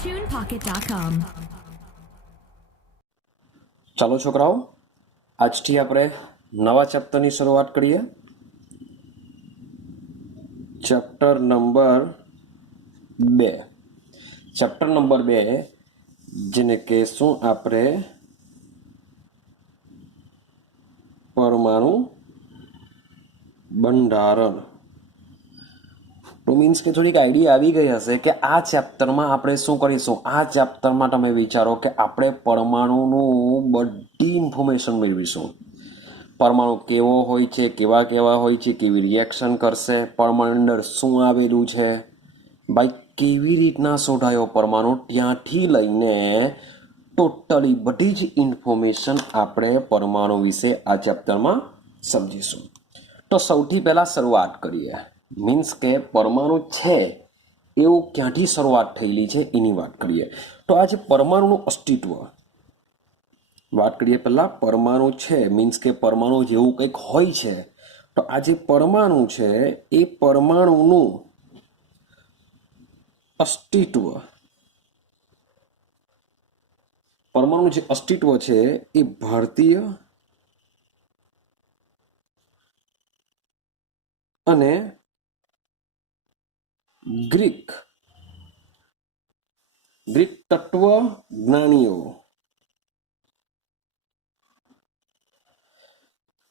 TunePocket.com. ચાલો છોકરાઓ, આજથી આપણે નવા ચેપ્ટરની શરૂઆત કરીએ. Chapter number 2. ચેપ્ટર નંબર 2 જેને કહેશું આપણે પરમાણુ બંધારણ. તો મીન્સ કે થોડીક આઈડિયા આવી ગઈ હશે કે આ ચેપ્ટરમાં આપણે શું કરીશું. આ ચેપ્ટરમાં તમે વિચારો કે આપણે પરમાણુનું બધી ઇન્ફોર્મેશન મેળવીશું. પરમાણુ કેવો હોય છે, કેવા કેવા હોય છે, કેવી રિએક્શન કરશે, પરમાણુ અંદર શું આવેલું છે, ભાઈ કેવી રીતના શોધાયો પરમાણુ, ત્યાંથી લઈને ટોટલી બધી જ ઇન્ફોર્મેશન આપણે પરમાણુ વિશે આ ચેપ્ટરમાં સમજીશું. તો સૌથી પહેલાં શરૂઆત કરીએ. મીન્સ કે પરમાણુ છે એવું ક્યાંથી શરૂઆત થયેલી છે એની વાત કરીએ. તો આજે પરમાણુનું અસ્તિત્વ વાત કરીએ. પહેલાં પરમાણુ છે મીન્સ કે પરમાણુ જેવું કંઈક હોય છે. તો આ જે પરમાણુ છે એ પરમાણુનું અસ્તિત્વ, પરમાણુનું જે અસ્તિત્વ છે એ ભારતીય અને ગ્રીક તત્વજ્ઞાનીઓ,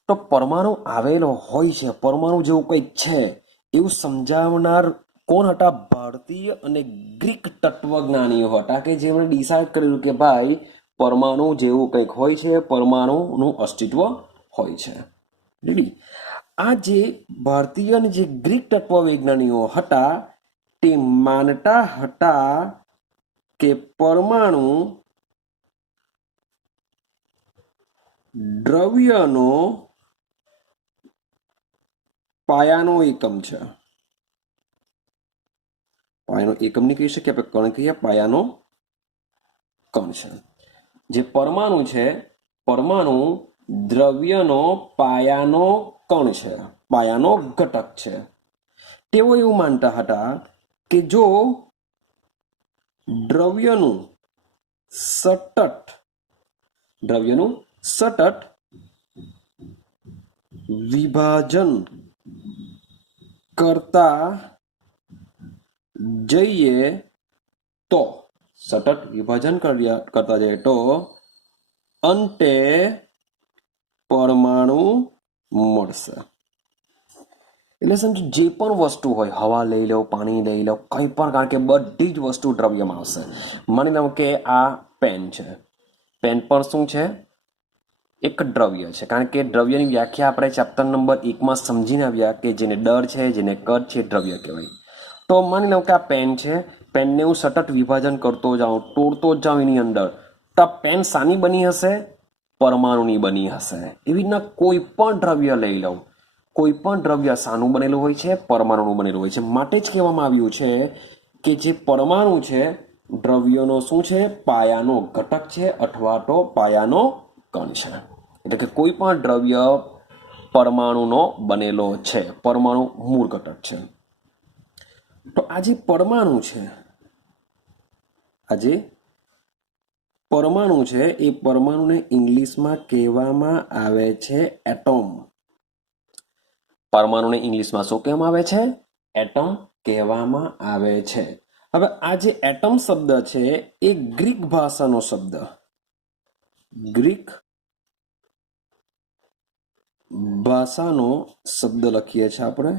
તો પરમાણુ આવેલો હોય છે, પરમાણુ જેવું કંઈક છે એવું સમજાવનાર કોણ હતા? ભારતીય અને ગ્રીક તત્વજ્ઞાનીઓ હતા કે જેમણે ડિસાઇડ કરેલું કે ભાઈ પરમાણુ જેવું કંઈક હોય છે, પરમાણુનું અસ્તિત્વ હોય છે. રેડી? આ જે ભારતીય અને જે ગ્રીક તત્વવૈજ્ઞાનિકો હતા તે માનતા હતા કે પરમાણુ દ્રવ્યનો પાયાનો એકમ છે. પાયાનો એકમ નહીં કહી શકીએ આપણે, કણ કહીએ, પાયાનો કણ છે. જે પરમાણુ છે, પરમાણુ દ્રવ્યનો પાયાનો કણ છે, પાયાનો ઘટક છે. તેઓ એવું માનતા હતા કે જો દ્રવ્યનું સતત વિભાજન કરતા જઈએ તો અંતે પરમાણુ મળશે. એટલે સમજો, જે પણ વસ્તુ હોય, હવા લઈ લો, પાણી લઈ લો, કંઈ પણ, કારણ કે બધી જ વસ્તુ દ્રવ્યમાં આવશે. માની લો કે આ પેન છે. પેન પણ શું છે? એક દ્રવ્ય છે. કારણ કે દ્રવ્યની વ્યાખ્યા આપણે ચેપ્ટર નંબર 1માં સમજીને આવ્યા કે જેને દર છે, જેને કદ છે, દ્રવ્ય કહેવાય. તો માની લો કે આ પેન છે, પેનને હું સતત વિભાજન કરતો જાઉં, તોડતો જ જાઉં એની અંદર, તો આ પેન શાની બની હશે? પરમાણુની બની હશે. એવી રીતના કોઈ પણ દ્રવ્ય લઈ લઉં, કોઈ પણ દ્રવ્ય શાનું બનેલું હોય છે? પરમાણુનું બનેલું હોય છે. માટે જ કહેવામાં આવ્યું છે કે જે પરમાણુ છે દ્રવ્યનો શું છે? પાયાનો ઘટક છે અથવા તો પાયાનો કણ છે. એટલે કે કોઈ પણ દ્રવ્ય પરમાણુનો બનેલો છે, પરમાણુ મૂળ ઘટક છે. તો આ જે પરમાણુ છે, આજે પરમાણુ છે એ પરમાણુને ઇંગ્લિશમાં કહેવામાં આવે છે એટમ. પરમાણુને ઇંગ્લિશમાં શું કહેવામાં આવે છે? એટમ કહેવામાં આવે છે. હવે આ જે એટમ શબ્દ છે એ ગ્રીક ભાષાનો શબ્દ, ગ્રીક ભાષાનો શબ્દ લખીએ છીએ આપણે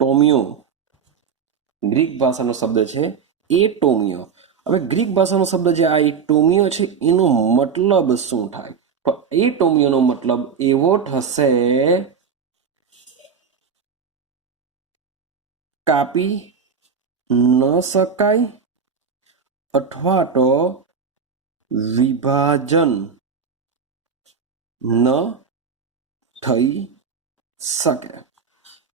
એટોમિયો. ગ્રીક ભાષાનો શબ્દ છે એટોમિયો. હવે ગ્રીક ભાષાનો શબ્દ જે આ એટોમિયો છે એનો મતલબ શું થાય? તો એટોમિયોનો મતલબ એવો થશે કાપી ન શકાય અથવા તો વિભાજન ન થઈ શકે.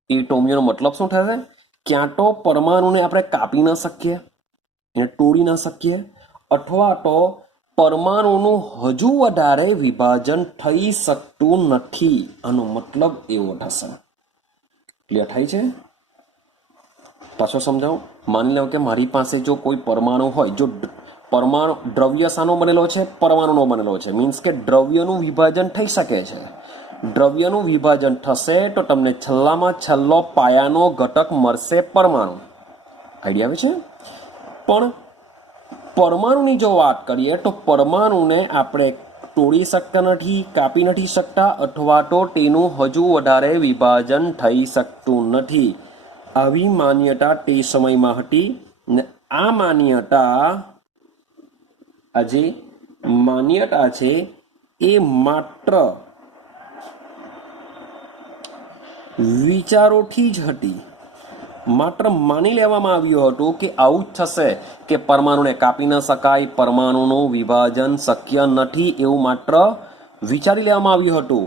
એટોમિયોનો મતલબ શું થશે? ક્યાં તો પરમાણુને આપણે કાપી ન શકીએ, એને તોડી ન શકીએ, અથવા તો પરમાણુનું હજુ વધારે વિભાજન થઈ શકતું નથી. આનો મતલબ એવો થશે. ક્લિયર થાય છે? પાછો સમજાવું. માની લો કે મારી પાસે જો કોઈ પરમાણુ હોય, જો પરમાણુ દ્રવ્ય શાનો બનેલો છે? પરમાણુનો બનેલો છે. મીન્સ કે દ્રવ્યનું વિભાજન થઈ શકે છે. દ્રવ્યનું વિભાજન થશે તો તમને છેલ્લામાં છેલ્લો પાયાનો ઘટક મળશે પરમાણુ. આઈડિયા આવે છે? પણ પરમાણુની જો વાત કરીએ તો પરમાણુને આપણે તોડી શકતા નથી, કાપી નથી શકતા, અથવા તો તેનું હજુ વધારે વિભાજન થઈ શકતું નથી. આવી માન્યતા તે સમયમાં હતી ને આ માન્યતા છે એ માત્ર વિચારોથી જ હતી. માત્ર માની લેવામાં આવ્યું હતું કે આવું જ થશે, કે પરમાણુને કાપી ન શકાય, પરમાણુનું વિભાજન શક્ય નથી, એવું માત્ર વિચારી લેવામાં આવ્યું હતું.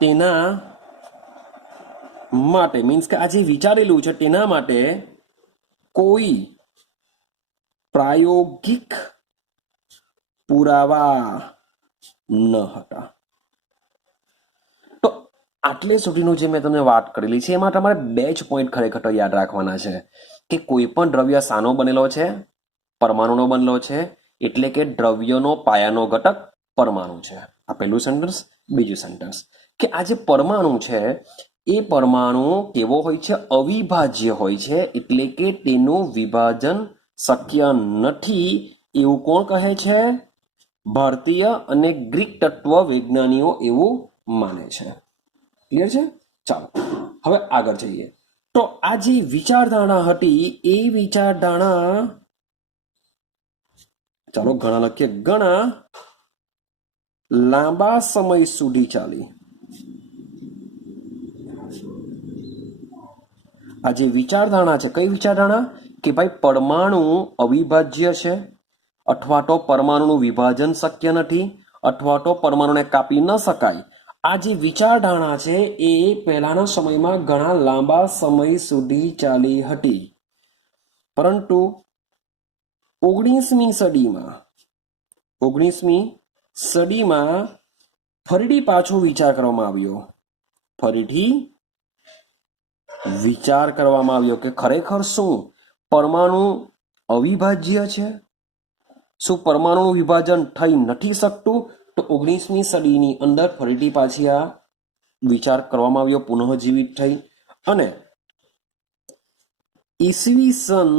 તેના માટે મીન્સ કે આ જે વિચારેલું છે તેના માટે કોઈ પ્રાયોગિક પુરાવા ન હતા. તો આટલે સુધીનું જે મેં તમને વાત કરેલી છે એમાં તમારે 2 જ પોઈન્ટ ખરેખર તો યાદ રાખવાના છે કે કોઈ પણ દ્રવ્ય શાનો બનેલો છે? પરમાણુનો બનેલો છે. એટલે કે દ્રવ્યનો પાયાનો ઘટક પરમાણુ છે. આ પહેલું સેન્ટેન્સ. બીજું સેન્ટેન્સ કે આ જે પરમાણુ છે એ પરમાણુ કેવો હોય છે? અવિભાજ્ય હોય છે. એટલે કે તેનું વિભાજન શક્ય નથી એવું કોણ કહે છે? ભારતીય અને ગ્રીક તત્વ વિજ્ઞાનીઓ એવું માને છે. ક્લિયર છે? ચાલો હવે આગળ જઈએ. તો આ જે વિચારધારણા હતી એ વિચારધારણા, ચાલો ઘણા લખીએ, ઘણા લાંબા સમય સુધી ચાલી. આ જે વિચારધારણા છે, કઈ વિચારધારણા? કે ભાઈ પરમાણુ અવિભાજ્ય છે, અથવા તો પરમાણુનું વિભાજન શક્ય નથી, અથવા તો પરમાણુને કાપી ન શકાય. આ જે વિચારધારણા છે એ પહેલાના સમયમાં ઘણા લાંબા સમય સુધી ચાલી હતી. પરંતુ 19મી સદીમાં ફરીથી પાછો વિચાર કરવામાં આવ્યો. ફરીથી વિચાર કરવામાં આવ્યો કે ખરેખર શું પરમાણુ અવિભાજ્ય છે? શું પરમાણુનું વિભાજન થઈ નથી શકતું? તો 19મી સદીની અંદર ફરીથી પાછી આ વિચાર કરવામાં આવ્યો, પુનઃજીવિત થઈ. અને ઈસવીસન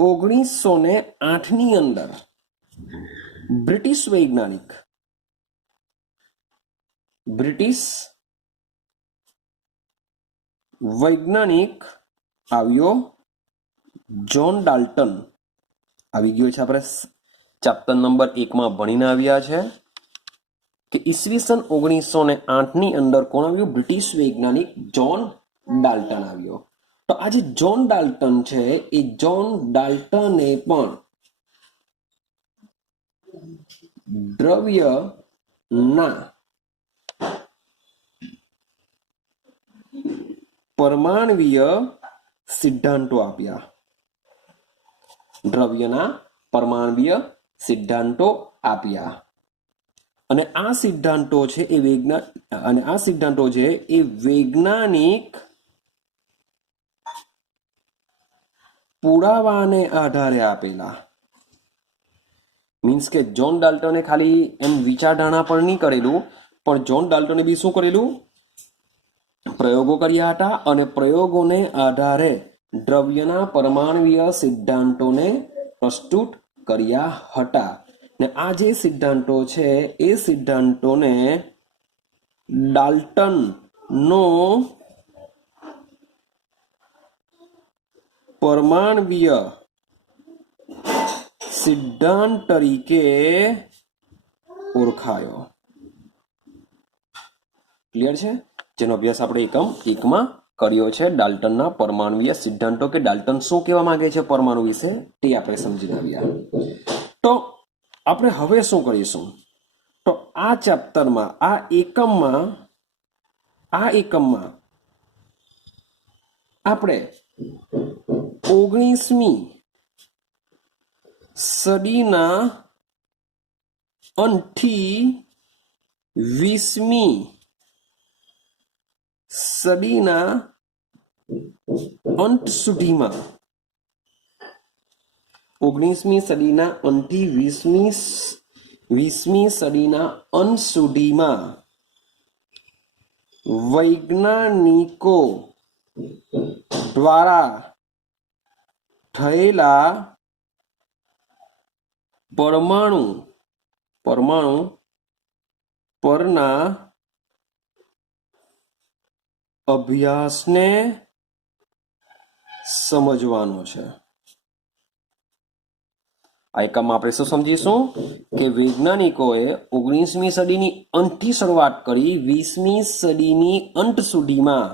1908ની અંદર બ્રિટિશ વૈજ્ઞાનિક આવ્યો, જ્હોન ડાલ્ટન. આવી ગયો છે, આપણે ચેપ્ટર નંબર 1માં ભણીને આવ્યા છે કે ઈસવીસન 1908ની અંદર કોણ આવ્યું? બ્રિટિશ વૈજ્ઞાનિક જ્હોન ડાલ્ટન આવ્યો. તો આ જે જ્હોન ડાલ્ટન છે એ જ્હોન ડાલ્ટને પણ દ્રવ્યના પરમાણ્વીય સિદ્ધાંતો આપ્યા. દ્રવ્યના પરમાણ્વીય સિદ્ધાંતો આપ્યા. અને આ સિદ્ધાંતો છે એ વૈજ્ઞાનિક પુરાવાને આધારે આપેલા. મીન્સ કે જ્હોન ડાલ્ટને ખાલી એમ વિચારધારણા પણ નહીં કરેલું, પણ જ્હોન ડાલ્ટને બી શું કરેલું? પ્રયોગો કર્યા હતા. અને પ્રયોગોને આધારે દ્રવ્યના પરમાણ્વીય સિદ્ધાંતોને પ્રસ્તુત કર્યા હતા. ને આ જે સિદ્ધાંતો છે એ સિદ્ધાંતોને ડાલ્ટનનો પરમાણ્વીય સિદ્ધાંત તરીકે ઓળખાયો. ક્લિયર છે? જેનો અભ્યાસ આપણે એકમ 1માં કર્યો છે. ડાલ્ટનના પરમાણ્વીય સિદ્ધાંતો, કે ડાલ્ટન શું કહેવા માંગે છે પરમાણુ વિશે તે આપણે સમજીને આવ્યા. તો આપણે હવે શું કરીશું? તો આ ચેપ્ટરમાં, આ એકમમાં આપણે 19મી સદીના અંતથી 20મી સદીના અંત સુધીમાં 19મી સદીના અંતથી 20મી સદીના અંત સુધીમાં વૈજ્ઞાનિકો દ્વારા થયેલા પરમાણુ પરના અભ્યાસને સમજવાનો છે. આ એકમમાં આપણે શું સમજીશું કે વૈજ્ઞાનિકોએ 19મી સદીની અંતથી શરૂઆત કરી 20મી સદીની અંત સુધીમાં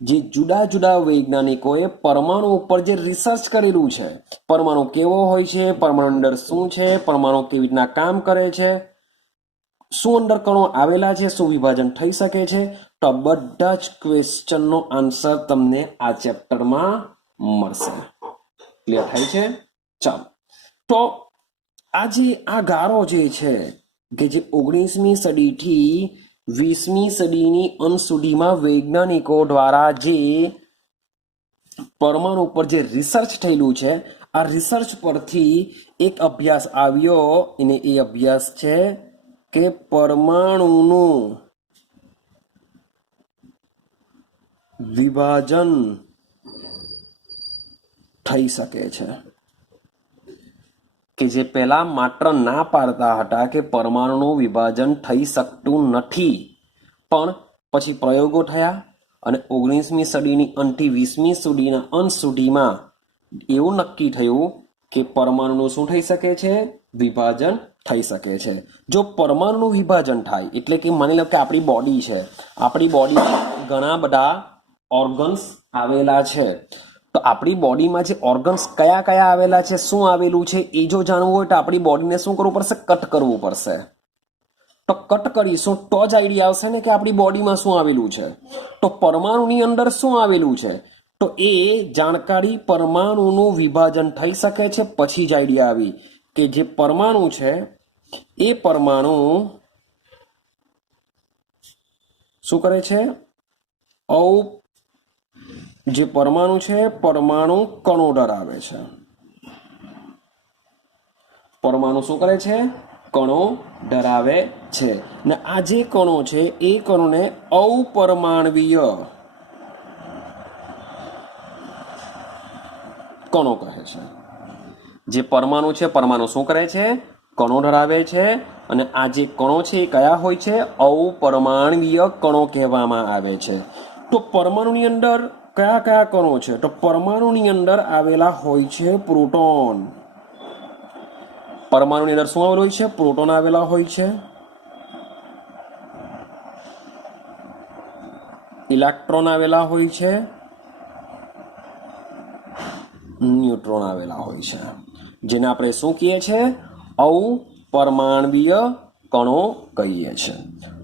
જે જુદા જુદા વૈજ્ઞાનિકોએ પરમાણુ ઉપર જે રિસર્ચ કરેલું છે, પરમાણુ કેવો હોય છે, પરમાણુ અંદર શું છે, પરમાણુ કેવી રીતના કામ કરે છે, શું અંદર કણો આવેલા છે, શું વિભાજન થઈ શકે છે, તો બધા જ ક્વેશ્ચનનો આન્સર તમને આ ચેપ્ટરમાં મળશે. ક્લિયર થાય છે? ચાલો, તો આજે આ ગાળો જે છે કે જે 19મી સદીથી 20મી સદીની અંત સુધીમાં વૈજ્ઞાનિકો દ્વારા જે પરમાણુ પર જે રિસર્ચ થયેલું છે, આ રિસર્ચ પરથી એક અભ્યાસ આવ્યો અને એ અભ્યાસ છે કે પરમાણુનું વિભાજન થઈ શકે છે. કે જે પહેલા માત્ર ના પાડતા હતા કે પરમાણુનું વિભાજન થઈ શકતું નથી, પણ પછી પ્રયોગો થયા અને 19મી સદીની અંતથી 20મી સદીના અંત સુધીમાં એવું નક્કી થયું કે પરમાણુનું શું થઈ શકે છે? વિભાજન થઈ શકે છે. જો પરમાણુનું વિભાજન થાય એટલે કે માની લો કે આપણી બોડી છે, આપણી બોડીમાં ઘણા બધા ઓર્ગન્સ આવેલા છે, તો આપણી બોડીમાં જે ઓર્ગન્સ કયા કયા આવેલા છે, શું આવેલું છે, એ જો જાણવું હોય તો આપણી બોડીને શું કરવું પડશે? કટ કરવું પડશે. તો કટ કરીશું તો જ આઈડિયા આવશે ને કે આપણી બોડીમાં શું આવેલું છે. તો પરમાણુની અંદર શું આવેલું છે, તો એ જાણકારી પરમાણુનું વિભાજન થઈ શકે છે. પછી જ આઈડિયા આવી કે જે પરમાણુ છે એ પરમાણુ શું કરે છે? જે પરમાણુ છે, પરમાણુ કણો ધરાવે છે. પરમાણુ શું કરે છે? કણો ધરાવે છે. ને આ જે કણો છે એ કણોને અપરમાણવીય કણો કહે છે. જે પરમાણુ છે, પરમાણુ શું કરે છે? કણો ધરાવે છે. અને આ જે કણો છે એ કયા હોય છે? અપરમાણવીય કણો કહેવામાં આવે છે. તો પરમાણુની અંદર કયા કયા કણો છે? તો પરમાણુની અંદર આવેલા હોય છે પ્રોટોન. પરમાણુની અંદર શું આવેલું હોય છે? પ્રોટોન આવેલા હોય છે. ઇલેક્ટ્રોન આવેલા હોય છે, ન્યુટ્રોન આવેલા હોય છે, જેને આપણે શું કહીએ છીએ? અપરમાણવીય કણો કહીએ છીએ.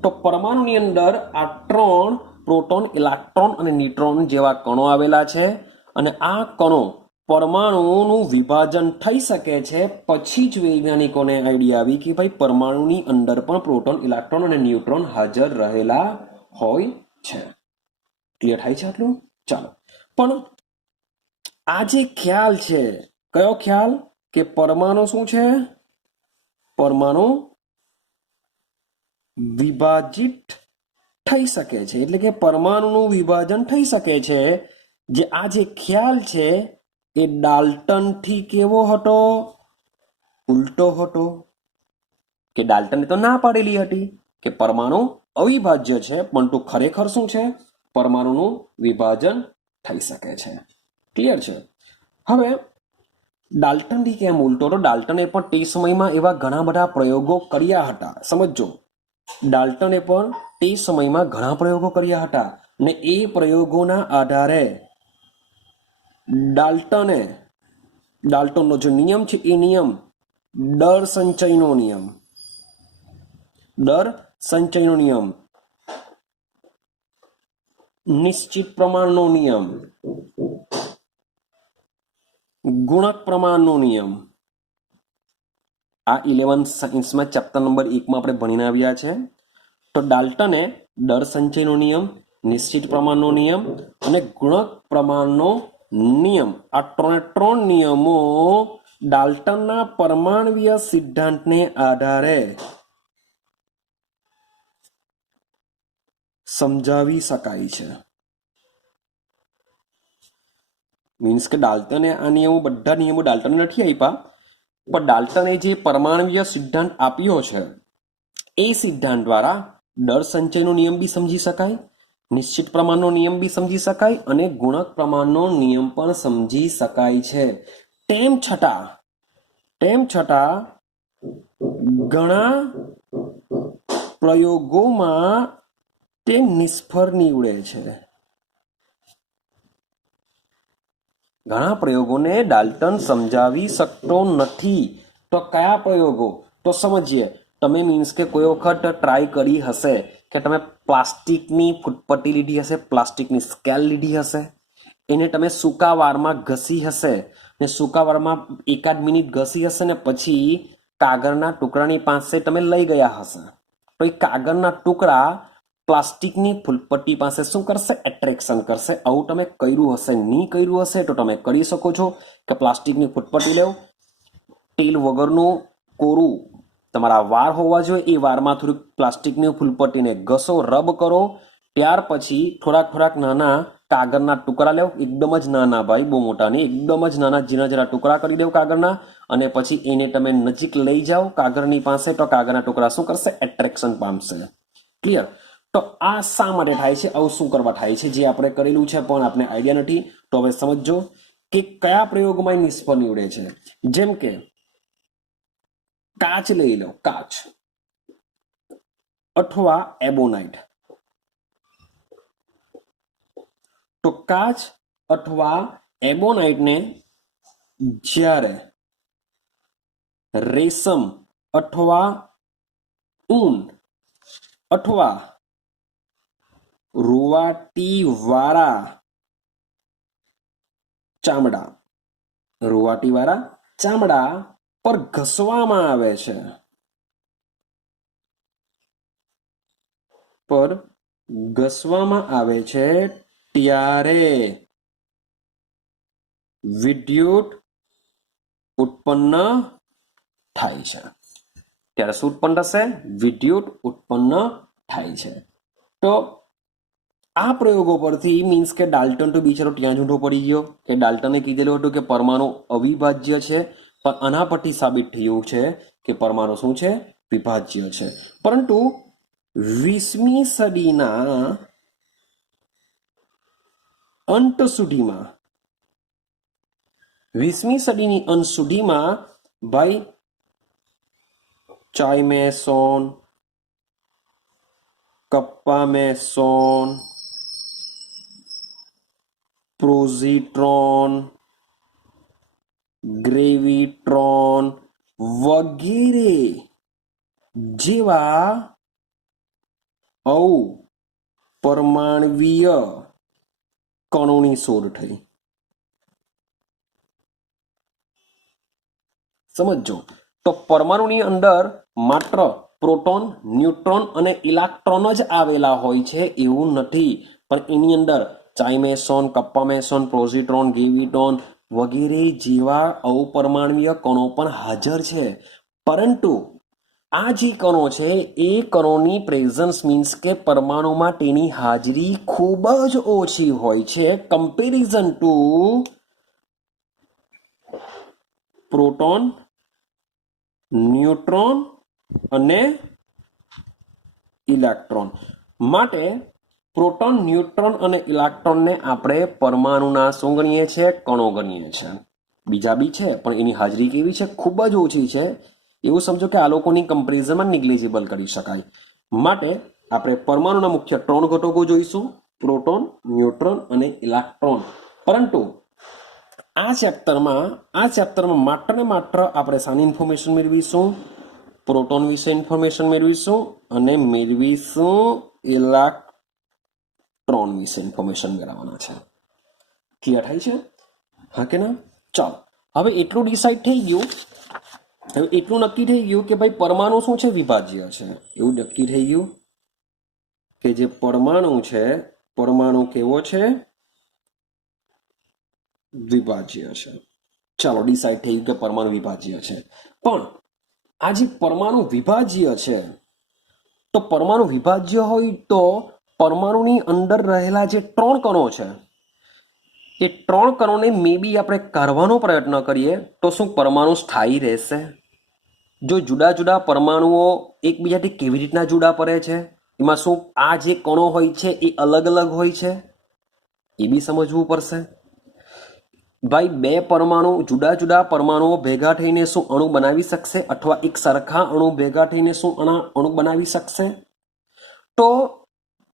તો પરમાણુની અંદર આ 3 પ્રોટોન, ઇલેક્ટ્રોન અને ન્યુટ્રોન જેવા કણો આવેલા છે. અને આ કણો પરમાણુનું વિભાજન થઈ શકે છે. પછી જ વૈજ્ઞાનિકોને આઈડિયા આવી કે ભાઈ પરમાણુની અંદર પણ પ્રોટોન, ઇલેક્ટ્રોન અને ન્યુટ્રોન હાજર રહેલા હોય છે. ક્લિયર થાય છે આટલું? ચાલો, પણ આ જે ખ્યાલ છે, કયો ખ્યાલ? કે પરમાણુ શું છે? પરમાણુ વિભાજિત થઈ શકે છે, એટલે કે પરમાણુનું વિભાજન થઈ શકે છે. જે આ જે ખ્યાલ છે એ ડાલ્ટનથી કેવો હતો? ઉલટો હતો. કે ડાલ્ટને તો ના પાડેલી હતી કે પરમાણુ અવિભાજ્ય છે, પરંતુ ખરેખર શું છે? પરમાણુનું વિભાજન થઈ શકે છે. ક્લિયર છે? હવે ડાલ્ટનથી કેમ ઉલટો? તો ડાલ્ટને પણ તે સમયમાં એવા ઘણા બધા પ્રયોગો કર્યા હતા. સમજો, ડાલ્ટને પણ તે સમયમાં ઘણા પ્રયોગો કર્યા હતા ને એ પ્રયોગોના આધારે ડાલ્ટનનો જે નિયમ છે એ નિયમ દર સંચયનો નિયમ, નિશ્ચિત પ્રમાણનો નિયમ, ગુણક પ્રમાણનો નિયમ, આ 11th સાયન્સમાં ચેપ્ટર નંબર 1માં આપણે ભણીને આવ્યા છે. તો ડાલ્ટને દર સંચયનો નિયમ, નિશ્ચિત પ્રમાણનો નિયમ અને ગુણક પ્રમાણનો નિયમ. આ ત્રણ નિયમો ડાલ્ટનના પરમાણ્વીય સિદ્ધાંતને આધારે સમજાવી શકાય છે. મીન્સ કે ડાલ્ટને આ નિયમો, બધા નિયમો ડાલ્ટને નથી આપ્યા, પણ ડાલ્ટને જે પરમાણ્વીય સિદ્ધાંત આપ્યો છે એ સિદ્ધાંત દ્વારા દળ સંચયનો નિયમ બી સમજી શકાય, નિશ્ચિત પ્રમાણનો નિયમ બી સમજી શકાય અને ગુણક પ્રમાણનો નિયમ પણ સમજી શકાય છે. તેમ છતાં ઘણા પ્રયોગોમાં તે નિષ્ફળ નીવડે છે. ઘણા પ્રયોગોને ડાલ્ટન સમજાવી શકતો નથી. તો કયા પ્રયોગો? તો સમજીએ. તમે મીન્સ કે કોઈ વખત ટ્રાય કરી હશે કે તમે પ્લાસ્ટિકની ફૂટપટ્ટી લીધી હશે, પ્લાસ્ટિકની સ્કેલ લીધી હશે, એને તમે સૂકા વારમાં ઘસી હશે ને સૂકા વારમાં એકાદ મિનિટ ઘસી હશે ને પછી કાગળના ટુકડાની પાસે તમે લઈ ગયા હશે. તો એ કાગળના ટુકડા પ્લાસ્ટિકની ફૂટપટ્ટી પાસે શું કરશે? એટ્રેક્શન કરશે. આવું તમે કર્યું હશે, નહીં કર્યું હશે તો તમે કરી શકો છો કે પ્લાસ્ટિકની ફૂટપટ્ટી લેવો, તેલ વગરનું કોરું તમારા વાર હોવા જોઈએ, એ વારમાં થોડીક પ્લાસ્ટિકની ફૂટપટ્ટીને ઘસો, રબ કરો. ત્યાર પછી થોડાક નાના કાગળના ટુકડા લેવો, એકદમ જ નાના ભાઈ, બહુ મોટા નહીં, એકદમ જ નાના ઝીણા ટુકડા કરી દેવો કાગળના, અને પછી એને તમે નજીક લઈ જાઓ કાગળની પાસે, તો કાગળના ટુકડા શું કરશે? એટ્રેક્શન પામશે. ક્લિયર? તો આ શા માટે થાય છે? આવું શું કરવા થાય છે? જે આપણે કરેલું છે પણ આપણે આઈડિયા નથી. તો હવે સમજો કે કયા પ્રયોગમાં નિષ્ફળ નીવડે છે. જેમ કે કાચ લઈ લો, કાચ અથવા એબોનાઇટ. તો કાચ અથવા એબોનાઇટને જ્યારે રેશમ અથવા ઊન અથવા રૂવાટી વાળા ચામડા પર ઘસવામાં આવે છે, ત્યારે વિદ્યુત ઉત્પન્ન થાય છે. ત્યારે શું ઉત્પન્ન થશે? વિદ્યુત ઉત્પન્ન થાય છે. તો આ પ્રયોગો પરથી મીન્સ કે ડાલ્ટન તો બિચારો ત્યાં જૂઠો પડી ગયો કે ડાલ્ટને કીધેલું હતું કે પરમાણુ અવિભાજ્ય છે, પણ આના પરથી સાબિત થયું છે કે પરમાણુ શું છે? વિભાજ્ય છે. પરંતુ 20મી સદીના અંત સુધીમાં ભાઈ ચાઇમેસોન, કપ્પામેસોન, પ્રોઝિટ્રોન, ગ્રેવિટ્રોન વગેરે જેવા પરમાણ્વીય કણોની શોધ થઈ. સમજો તો પરમાણુની અંદર માત્ર પ્રોટોન, ન્યુટ્રોન અને ઇલેક્ટ્રોન જ આવેલા હોય છે એવું નથી, પણ એની અંદર ચાઇમેસોન, કપ્પામેસોન, પ્રોઝિટ્રોન, ગ્રેવિટ્રોન વગેરે જેવા અપરમાણ્વીય કણો પણ હાજર છે. પરંતુ આ જે કણો છે એ કણોની પ્રેઝન્સ મીન્સ કે પરમાણુમાં તેની હાજરી ખૂબ જ ઓછી હોય છે કમ્પેરિઝન ટુ પ્રોટોન, ન્યુટ્રોન અને ઇલેક્ટ્રોન. માટે પ્રોટોન, ન્યુટ્રોન અને ઇલેક્ટ્રોનને આપણે પરમાણુના શું ગણીએ છીએ? કણો ગણીએ છીએ. બીજા બી છે પણ એની હાજરી કેવી છે? ખૂબ જ ઓછી છે. એવું સમજો કે આ લોકોની કમ્પેરિઝનમાં નિગ્લિજિબલ કરી શકાય. માટે આપણે પરમાણુના મુખ્ય 3 ઘટકો જોઈશું: પ્રોટોન, ન્યુટ્રોન અને ઇલેક્ટ્રોન. પરંતુ આ ચેપ્ટરમાં માત્ર ને માત્ર આપણે શાની ઇન્ફોર્મેશન મેળવીશું? પ્રોટોન વિશે ઇન્ફોર્મેશન મેળવીશું અને મેળવીશું ઇલેક્ટ્રોન વિશે ઇન્ફોર્મેશન મેળવવાના છે. ક્લિયર થાય છે? હા કે ના? ચાલો, હવે એટલું ડિસાઈડ થઈ ગયું. હવે એટલું નક્કી થઈ ગયું કે ભાઈ પરમાણુ શું છે? વિભાજ્ય છે. એવું નક્કી થઈ ગયું કે જે પરમાણુ છે પરમાણુ કેવો છે? વિભાજ્ય છે. ચાલો ડિસાઈડ થઈ ગયું કે પરમાણુ વિભાજ્ય છે. પણ આ જે પરમાણુ વિભાજ્ય છે, તો પરમાણુ વિભાજ્ય હોય તો પરમાણુની અંદર રહેલા જે 3 કણો છે, એ 3 કણોને મે બી આપણે કાઢવાનો પ્રયત્ન કરીએ તો શું પરમાણુ સ્થાયી રહેશે? જો જુદા જુદા પરમાણુઓ એકબીજાથી કેવી રીતના જુદા પડે છે, એમાં શું આ જે કણો હોય છે એ અલગ અલગ હોય છે, એ બી સમજવું પડશે. ભાઈ 2 પરમાણુ જુદા જુદા પરમાણુઓ ભેગા થઈને શું અણુ બનાવી શકશે, અથવા એક સરખા અણુ ભેગા થઈને શું અણુ બનાવી શકશે? તો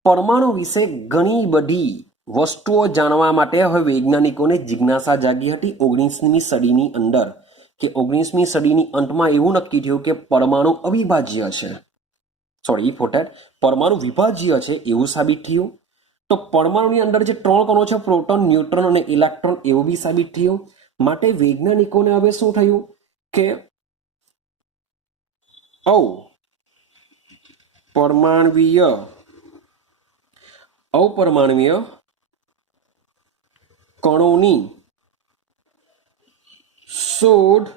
પરમાણુ વિશે ઘણી બધી વસ્તુઓ જાણવા માટે હવે વૈજ્ઞાનિકોને જિજ્ઞાસા જાગી હતી 19મી સદીની અંદર, કે 19મી સદીની અંતમાં એવું નક્કી થયું કે પરમાણુ અવિભાજ્ય છે, પરમાણુ વિભાજ્ય છે એવું સાબિત થયું. તો પરમાણુની અંદર જે 3 કણો છે, પ્રોટોન, ન્યુટ્રોન અને ઇલેક્ટ્રોન, એવું બી સાબિત થયું. માટે વૈજ્ઞાનિકોને હવે શું થયું કે અપરમાણવીય કણોની શોધ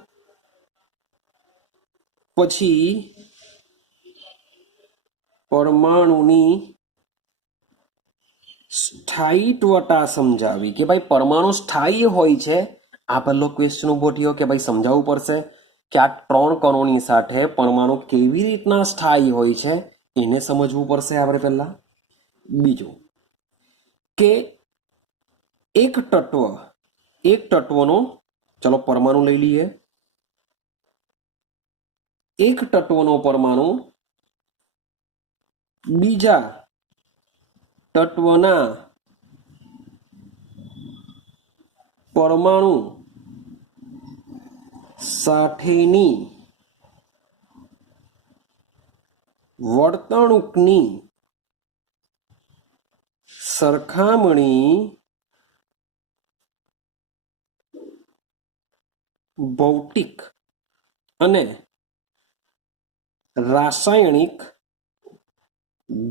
પછી પરમાણુની સ્થાયીત્વતા સમજાવી કે ભાઈ પરમાણુ સ્થાયી હોય છે. આ પહેલો ક્વેશ્ચન ઉભો થયો કે ભાઈ સમજાવવું પડશે કે આ 3 કણોની સાથે પરમાણુ કેવી રીતના સ્થાયી હોય છે, એને સમજવું પડશે આપણે પહેલા. બીજું કે એક તત્વનો ચલો પરમાણુ લઈ લઈએ. એક તત્વનો પરમાણુ બીજા તત્વના પરમાણુ સાથેની વર્તણૂકની સરખામણી ભૌતિક અને રાસાયણિક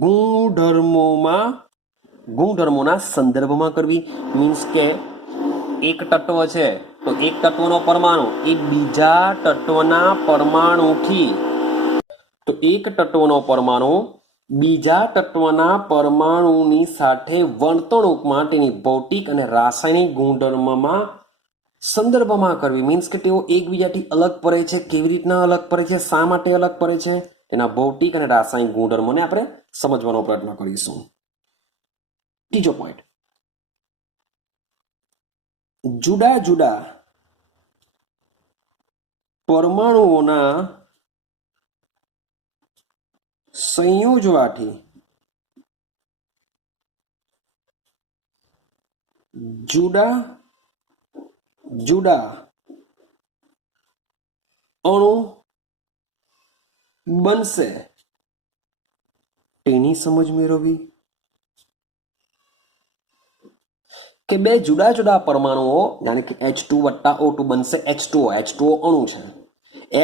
ગુણધર્મોના સંદર્ભમાં કરવી. મીન્સ કે એક તત્વ છે તો એક તત્વનો પરમાણુ એ બીજા તત્વના પરમાણુથી, તો એક તત્વનો પરમાણુ બીજા તત્વના પરમાણુની સાથે વર્તણૂકમાં તેની ભૌતિક અને રાસાયણિક ગુણધર્મમાં સંદર્ભમાં કરવી. મીન્સ કે તેઓ એકબીજાથી અલગ પડે છે, કેવી રીતના અલગ પડે છે, શા માટે અલગ પડે છે, તેના ભૌતિક અને રાસાયણિક ગુણધર્મોને આપણે સમજવાનો પ્રયત્ન કરીશું. ત્રીજો પોઈન્ટ, જુદા જુદા પરમાણુઓના સંયોજવાથી જુદા જુદા અણુ બનશે, તેની સમજ મેળવવી. કે 2 જુદા જુદા પરમાણુઓ જાણે કે H2 વત્તા O2 બનશે H2O. H2O અણુ છે.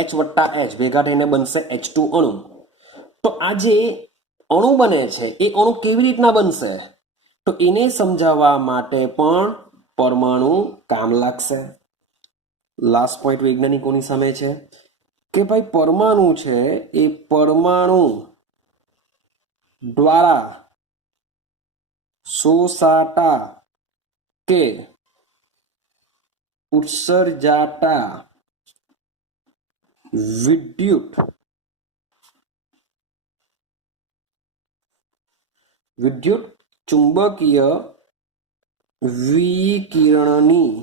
H વત્તા H ભેગા થઈને બનશે H2 અણુ. તો આ જે અણુ બને છે એ અણુ કેવી રીતના બનશે, તો એને સમજાવવા માટે પણ પરમાણુ કામ લાગશે. લાસ્ટ પોઈન્ટ વૈજ્ઞાનિકોની સામે છે કે ભાઈ પરમાણુ છે એ પરમાણુ દ્વારા શોષાતા કે ઉત્સર્જાતા વિદ્યુત ચુંબકીય વિકિરણની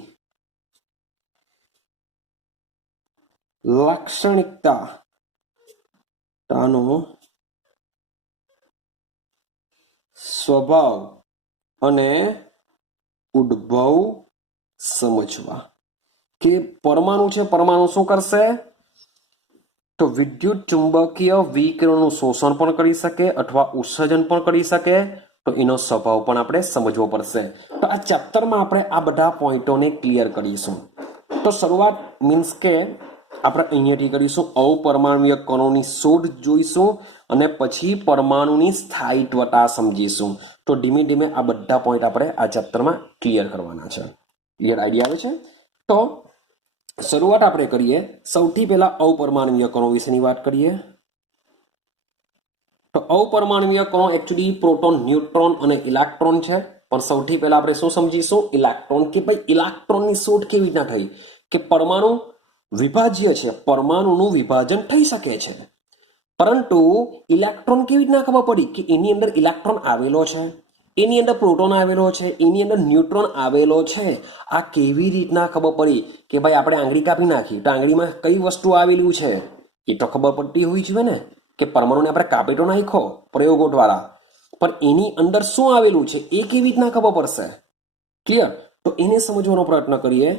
લાક્ષણિકતાનો સ્વભાવ અને ઉદ્ભવ સમજવા. કે પરમાણુ છે, પરમાણુ શું કરશે, તો વિદ્યુત ચુંબકીય વિકિરણનું શોષણ પણ કરી શકે અથવા ઉત્સર્જન પણ કરી શકે, તો એનો સ્વભાવ પણ આપણે સમજવો પડશે. તો આ ચેપ્ટરમાં આપણે આ બધા પોઈન્ટોને ક્લિયર કરીશું. તો શરૂઆત મીન્સ કે આપણે અહીંયાથી કરીશું અપરમાણવીય કણોની શોધ જોઈશું. અને પછી પરમાણુની સ્થાયીત્વતા સમજીશું. તો ધીમે ધીમે આ બધા પોઈન્ટ આપણે આ ચેપ્ટરમાં ક્લિયર કરવાના છે. ક્લિયર આઈડિયા આવે છે? તો શરૂઆત આપણે કરીએ. સૌથી પહેલા અપરમાણવીય કણો વિશેની વાત કરીએ. તો અપરમાણવીય કણો એકચ્યુઅલી પ્રોટોન, ન્યુટ્રોન અને ઇલેક્ટ્રોન છે. પણ સૌથી પહેલા આપણે શું સમજીશું? ઇલેક્ટ્રોન. કે ભાઈ ઇલેક્ટ્રોનની શોધ કેવી રીતના થઈ? કે પરમાણુ વિભાજ્ય છે, પરમાણુનું વિભાજન થઈ શકે છે, પરંતુ ઇલેક્ટ્રોન કેવી રીતના ખબર પડી? કે એની અંદર ઇલેક્ટ્રોન આવેલો છે, એની અંદર પ્રોટોન આવેલો છે, એની અંદર ન્યુટ્રોન આવેલો છે. આ કેવી રીતના ખબર પડી? કે ભાઈ આપણે આંગળી કાપી નાખી તો આંગળીમાં કઈ વસ્તુ આવેલું છે એ તો ખબર પડતી હોવી જોઈએ ને. કે પરમાણુને આપણે કાપી તો નાખ્યો પ્રયોગો દ્વારા, પણ એની અંદર શું આવેલું છે એ કેવી રીતના ખબર પડશે? ક્લિયર? તો એને સમજવાનો પ્રયત્ન કરીએ.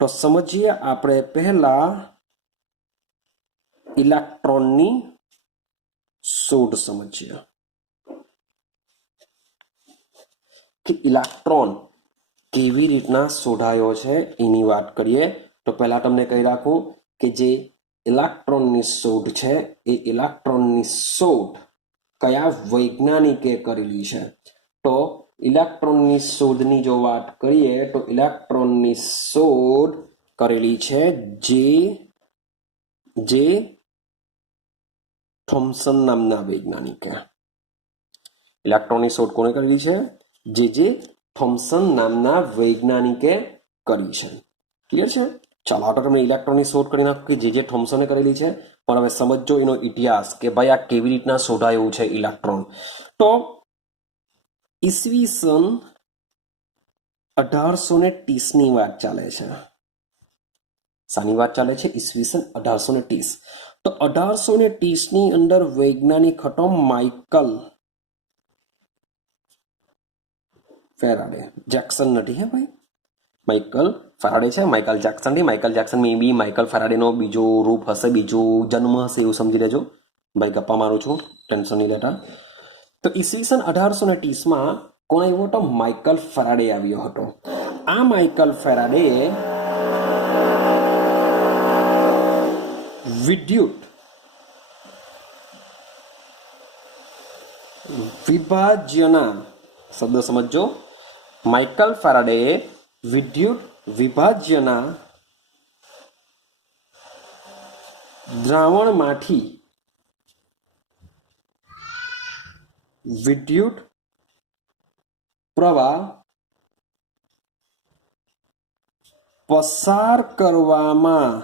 તો સમજીએ આપણે પહેલા ઇલેક્ટ્રોનની શોધ સમજીએ. કે ઇલેક્ટ્રોન કેવી રીતના શોધાયો છે એની વાત કરીએ. તો પહેલા તમને કહી રાખું કે જે ઇલેક્ટ્રોનની શોધ છે એ ઇલેક્ટ્રોનની શોધ કયા વૈજ્ઞાનિકે કરેલી છે? તો ઇલેક્ટ્રોનની શોધની જો વાત કરીએ તો ઇલેક્ટ્રોનની શોધ કરેલી છે જે થોમ્સન નામના વૈજ્ઞાનિકે. ઇલેક્ટ્રોનની શોધ કોણે કરેલી છે? જે થોમ્સન નામના વૈજ્ઞાનિકે કરી છે. ક્લિયર છે? ચાલો આગળ તમને ઇલેક્ટ્રોનની શોધ કરી નાખો કે જે થોમ્સને કરેલી છે. પણ હવે સમજો એનો ઇતિહાસ કે ભાઈ આ કેવી રીતના શોધાયું છે ઇલેક્ટ્રોન. તો ઈસવીસન 1830 ની વાત ચાલે છે. શાની વાત ચાલે છે? ઈસવીસન 1830. તો 1830 ની અંદર વૈજ્ઞાનિક હતો માઇકલ ફેરાડે. જેક્સન નથી હે ભાઈ, માઇકલ ફેરાડે છે. માઇકલ જેક્સન થી માઇકલ જેક્સન મે બી માઇકલ ફેરાડેનો બીજો રૂપ હશે, બીજો જન્મ હશે એવું સમજી લેજો. ભાઈ ગપ્પા મારું છું, ટેન્શન નહીં લેતા. તો ઈસવીસન 1830માં કોણ આવ્યો હતો? માઇકલ ફેરાડે આવ્યો હતો. આ માઇકલ ફેરાડે વિદ્યુત વિભાજ્યના શબ્દ સમજો. માઇકલ ફેરાડે વિદ્યુત વિભાજ્યના દ્રાવણમાંથી વિદ્યુત પ્રવાહ પસાર કરવામાં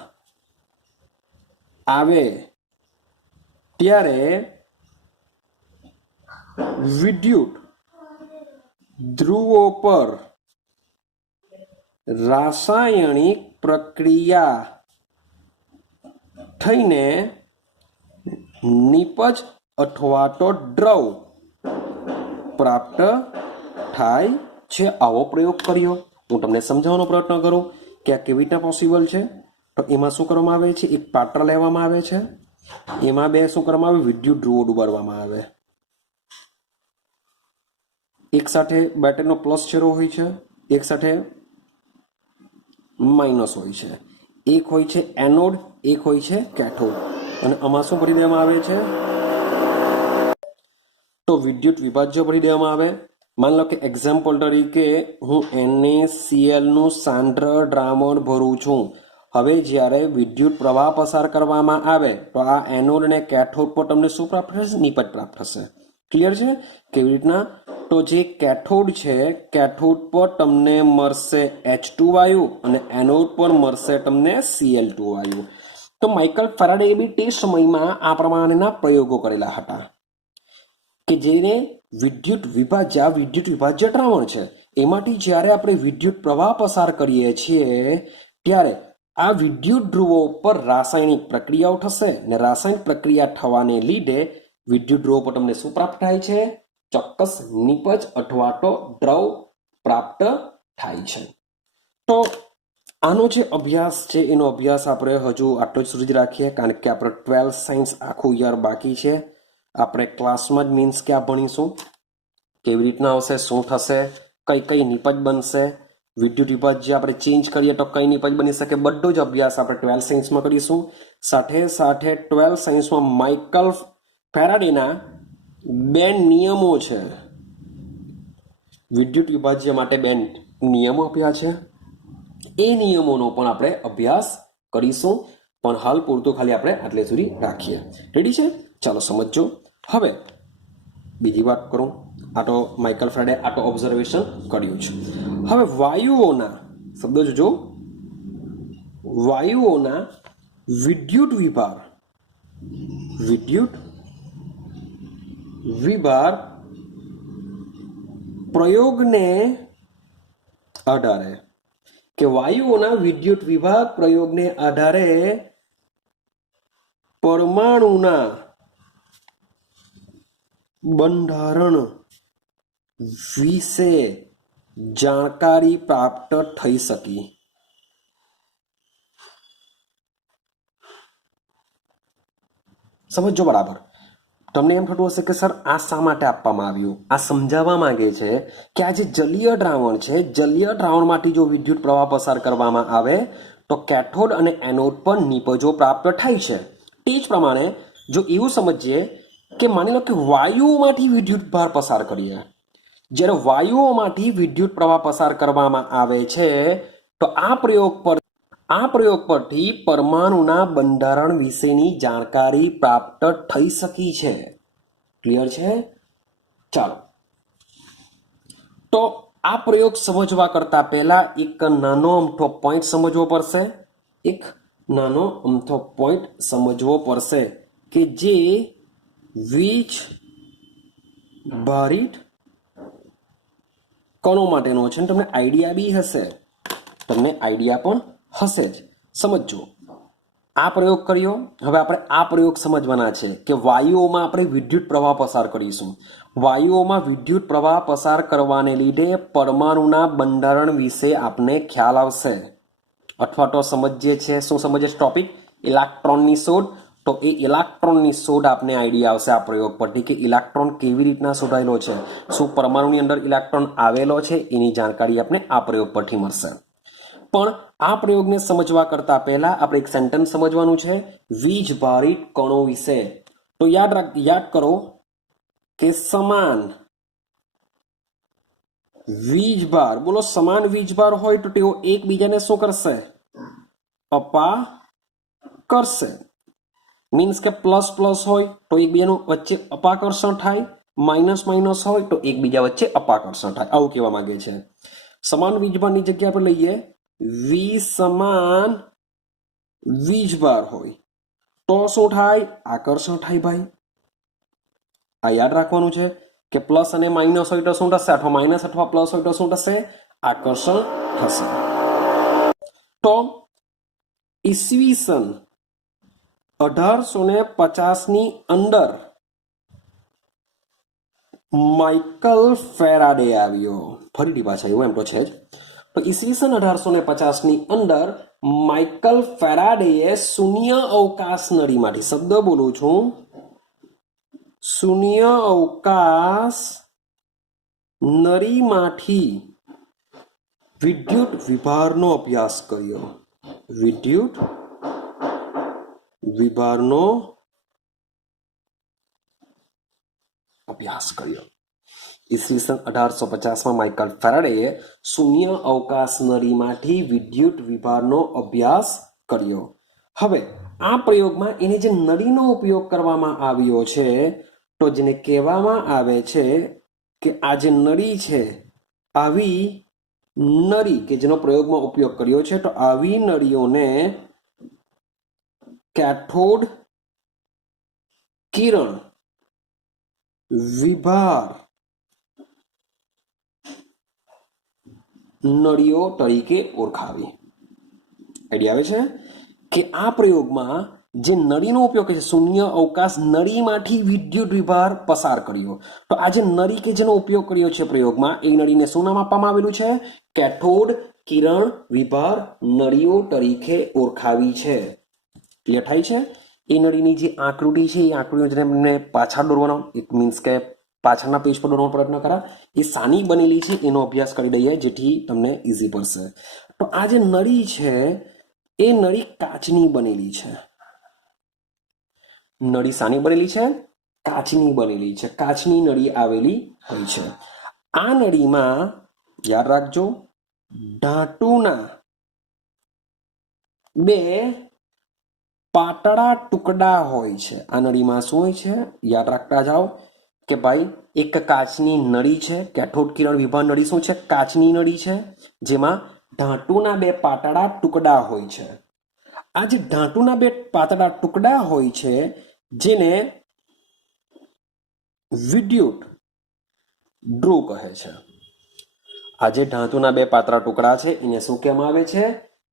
આવે ત્યારે વિદ્યુત ધ્રુવો પર રાસાયણિક પ્રક્રિયા થઈને નિપજ અથવા તો દ્રવ પ્રાપ્ત થાય છે. આવો પ્રયોગ કર્યો. હું તમને સમજાવવાનો પ્રયત્ન કરું કે આ કેવી રીતના પોસિબલ છે. તો એમાં શું કરવામાં આવે છે? એક પાત્ર લેવામાં આવે છે, એમાં બે શું કરવામાં આવે? વિદ્યુત ધ્રુવો ડુબાડવામાં આવે. એક સાથે બેટરીનો પ્લસ છેડો હોય છે, એક સાથે માઇનસ હોય છે. એક હોય છે એનોડ, એક હોય છે કેથોડ. અને આમાં શું ભરી દેવામાં આવે છે? તો વિદ્યુત વિભાજ્ય ભરી દેવામાં આવે. માની લો કે એક્ઝામ્પલ તરીકે હું NaCl નું સાંદ્ર દ્રાવણ ભરું છું. હવે જ્યારે વિદ્યુત પ્રવાહ પસાર કરવામાં આવે તો આ એનોડ અને કેથોડ પર તમને શું પ્રાપ્ત થશે? નિપજ પ્રાપ્ત થશે. ક્લિયર છે? કેવી રીતના? તો જે કેથોડ છે, કેથોડ પર તમને મળશે H2 વાયુ અને એનોડ પર મળશે તમને Cl2 વાયુ. તો માઇકલ ફેરાડે બી તે સમયમાં આ પ્રમાણેના પ્રયોગો કરેલા હતા કે જેને વિદ્યુત વિભાજ્ય દ્રાવણ છે એમાંથી જ્યારે આપણે વિદ્યુત પ્રવાહ પસાર કરીએ છીએ ત્યારે આ વિદ્યુત ધ્રુવો પર રાસાયણિક પ્રક્રિયાઓ થશે ને રાસાયણિક પ્રક્રિયા થવાને લીધે વિદ્યુત ધ્રુવો પર તમને શું પ્રાપ્ત થાય છે? ચોક્કસ નિપજ અથવા તો દ્રવ પ્રાપ્ત થાય છે. તો આનો જે અભ્યાસ છે એનો અભ્યાસ આપણે હજુ આટલો જ સુધી રાખીએ, કારણ કે આપણે 12 સાયન્સ આખું યર બાકી છે. આપણે ક્લાસમાં જ મીન્સ કે આ ભણીશું કેવી રીતના આવશે, શું થશે, કઈ કઈ નિપજ બનશે, વિદ્યુત વિભાજ જે આપણે ચેન્જ કરીએ તો કઈ નિપજ બની શકે, બધો જ અભ્યાસ આપણે 12 સાયન્સમાં કરીશું. સાથે સાથે 12 સાયન્સમાં માઇકલ ફેરાડેના બે નિયમો છે. વિદ્યુત વિભાજ્ય માટે બે નિયમો આપ્યા છે. એ નિયમોનો પણ આપણે અભ્યાસ કરીશું, પણ હાલ પૂરતું ખાલી આપણે આટલે સુધી રાખીએ. રેડી છે? ચાલો સમજજો. હવે બીજી વાત કરું. આ તો માઇકલ ફેરાડે આ તો ઓબ્ઝર્વેશન કર્યું છે. હવે વાયુઓના શબ્દો જોજો. વાયુઓના વિદ્યુત વિભાર પ્રયોગને આધારે કે વાયુઓના વિદ્યુત વિભાગ પ્રયોગને આધારે પરમાણુના બંધારણ વિશે જાણકારી પ્રાપ્ત થઈ શકી. સમજો બરાબર. તમને એમ થતું હશે કે સર આ શા માટે આપવામાં આવ્યું? આ સમજાવવા માંગે છે કે આ જે જલીય દ્રાવણ છે, જલીય દ્રાવણમાંથી જો વિદ્યુત પ્રવાહ પસાર કરવામાં આવે તો કેથોડ અને એનોડ પર નિપજો પ્રાપ્ત થાય છે. તે જ પ્રમાણે જો એવું સમજીએ કે માની લો કે વાયુઓમાંથી વિદ્યુત ભાર પસાર કરીએ, જ્યારે વાયુઓમાંથી વિદ્યુત પ્રવાહ પસાર કરવામાં આવે છે તો આ પ્રયોગ પરથી પરમાણુના બંધારણ વિશેની જાણકારી પ્રાપ્ત થઈ શકી છે. ક્લિયર છે? ચાલો, તો આ પ્રયોગ સમજવા કરતા પહેલા એક નાનો અમથો પોઈન્ટ સમજવો પડશે કે જે વીજ ભારિત કણો માટેનો છે. તમને આઈડિયા બી હશે, જ. સમજો. આ પ્રયોગ કર્યો. હવે આપણે આ પ્રયોગ સમજવાના છે કે વાયુઓમાં આપણે વિદ્યુત પ્રવાહ પસાર કરીશું. વાયુઓમાં વિદ્યુત પ્રવાહ પસાર કરવાને લીધે પરમાણુના બંધારણ વિશે આપને ખ્યાલ આવશે, અથવા તો સમજીએ છીએ શું સમજીએ ટોપિક ઇલેક્ટ્રોનની શોધ. તો એ ઇલેક્ટ્રોનની શોધ આપને આઈડિયા આવશે આ પ્રયોગ પરથી કે ઇલેક્ટ્રોન કેવી રીતના શોધાયેલો છે, શું પરમાણુની અંદર ઇલેક્ટ્રોન આવેલો છે, એની જાણકારી આપને આ પ્રયોગ પરથી મળશે. પણ આ પ્રયોગને સમજવા કરતા પહેલા આપણે એક સેન્ટેન્સ સમજવાનું છે વીજ ભારિત કણો વિશે. તો યાદ કરો કે સમાન વીજભાર, બોલો સમાન વીજભાર હોય તો તેઓ એકબીજાને શું કરશે? અપા કરશે. મીન્સ કે પ્લસ પ્લસ હોય તો એકબીજાનું વચ્ચે અપાકર્ષણ થાય, માઇનસ માઇનસ હોય તો એકબીજા વચ્ચે અપાકર્ષણ થાય. આવું કહેવા માંગે છે. સમાન વીજભારની જગ્યા પર લઈએ વિસમાન વીજભાર હોય તો શું થાય? આકર્ષણ થાય. ભાઈ આ યાદ રાખવાનું છે કે પ્લસ અને માઇનસ હોય તો શું થશે, અથવા માઇનસ અથવા પ્લસ હોય તો શું થશે? આકર્ષણ થશે. તો ઈસવીસન 1850ની અંદર માઇકલ ફેરાડે આવ્યો. ફરીથી પાછા એવું એમ તો છે જ. તો ઈસવીસન 1850ની અંદર માઇકલ ફેરાડેએ શૂન્ય અવકાશ નળીમાંથી, શબ્દ બોલું છું, શૂન્ય અવકાશ નળીમાંથી વિદ્યુત વિભારનો અભ્યાસ કર્યો. વિદ્યુત વિભારનો અભ્યાસ કર્યો. ઈસવીસન 1850માં માઇકલ ફેરાડેએ શૂન્ય અવકાશ નળીમાંથી વિદ્યુત વિભારનો અભ્યાસ કર્યો. હવે આ પ્રયોગમાં એને જે નળીનો ઉપયોગ કરવામાં આવ્યો છે તો જેને કહેવામાં આવે છે કે આ જે નળી છે, આવી નળી કે જેનો પ્રયોગમાં ઉપયોગ કર્યો છે, તો આવી નળીઓને કેથોડ કિરણ વિભાર નળીઓ તરીકે ઓળખાવી. આઈડિયા આવે છે કે આ પ્રયોગમાં જે નળીનો ઉપયોગ છે, શૂન્ય અવકાશ નળીમાંથી વિદ્યુત વિભાર પસાર કર્યો. તો આ જે નળી કે જેનો ઉપયોગ કર્યો છે પ્રયોગમાં, એ નળીને શું નામ આપવામાં આવેલું છે? કેથોડ કિરણ વિભાર નળીઓ તરીકે ઓળખાવી છે. ક્લિયર થાય છે? એ નળીની જે આકૃતિ છે, એ આકૃતિને પાછળ દોરવાનો, ઇટ મીન્સ કે પાછળના પેજ પર દોરવાનો પ્રયત્ન કરા. એ સાની બનેલી છે એનો અભ્યાસ કરી દઈએ જેથી તમને ઇઝી પડશે. તો આ જે નળી છે એ નળી કાચની બનેલી છે. નળી સાની બનેલી છે? કાચની બનેલી છે, કાચની નળી આવેલી હોય છે. આ નળીમાં યાદ રાખજો ધાતુના બે પાતળા ટુકડા હોય છે. આ નળીમાં શું હોય છે યાદ રાખતા જાઓ કે ભાઈ એક કાચની નળી છે, કેથોડ કિરણ વિભાણ નળી શું છે? કાચની નળી છે, જેમાં ધાતુના બે પાતળા ટુકડા હોય છે. આ જે ધાતુના બે પાતળા ટુકડા હોય છે જેને વિદ્યુત ધ્રુવ કહે છે. આ જે ધાતુના બે પાતળા ટુકડા છે એને શું કહેવામાં આવે છે?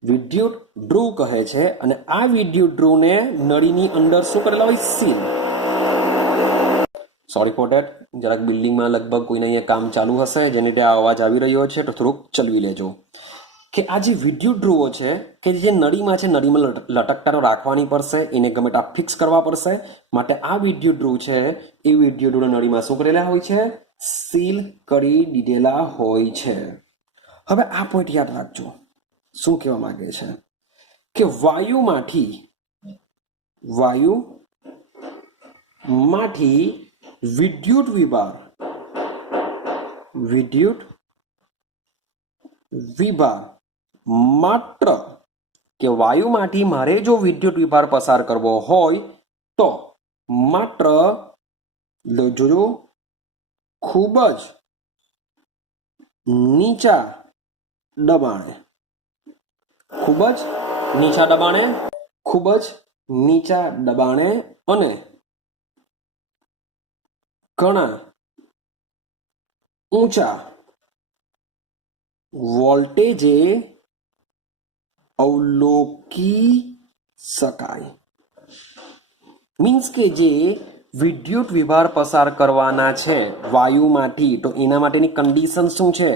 વિદ્યુત ધ્રુવ કહે છે. અને આ વિદ્યુત ધ્રુવને નળીની અંદર શું કરેલા હોય? સીલ. સોરી ફોર ધેટ, જરાક બિલ્ડિંગમાં લગભગ કોઈને અહીંયા કામ ચાલુ હશે જેને ત્યાં અવાજ આવી રહ્યો છે તો થોડુંક ચલવી લેજો. કે આ જે વિદ્યુત ધ્રુવો છે કે જે નળીમાં છે, નળીમાં લટકતા રાખવાની પડશે, એને ગમે ત્યાં ફિક્સ કરવા પડશે. માટે આ વિદ્યુત ધ્રુવ છે એ વિદ્યુત ધ્રુવ નળીમાં શું કરેલા હોય છે? સીલ કરી દીધેલા હોય છે. હવે આ પોઈન્ટ યાદ રાખજો. શું કહેવા માંગે છે કે વાયુમાંથી વિદ્યુત વિભાર માત્ર કે વાયુમાંથી મારે જો વિદ્યુત વિભાર પસાર કરવો હોય તો માત્ર જોજો ખૂબ જ નીચા દબાણે અને ઘણા ઊંચા વોલ્ટેજે અવલોકી શકાય. મીન્સ કે જે વિદ્યુત વિભાર પસાર કરવાના છે વાયુમાંથી, તો એના માટેની કન્ડિશન શું છે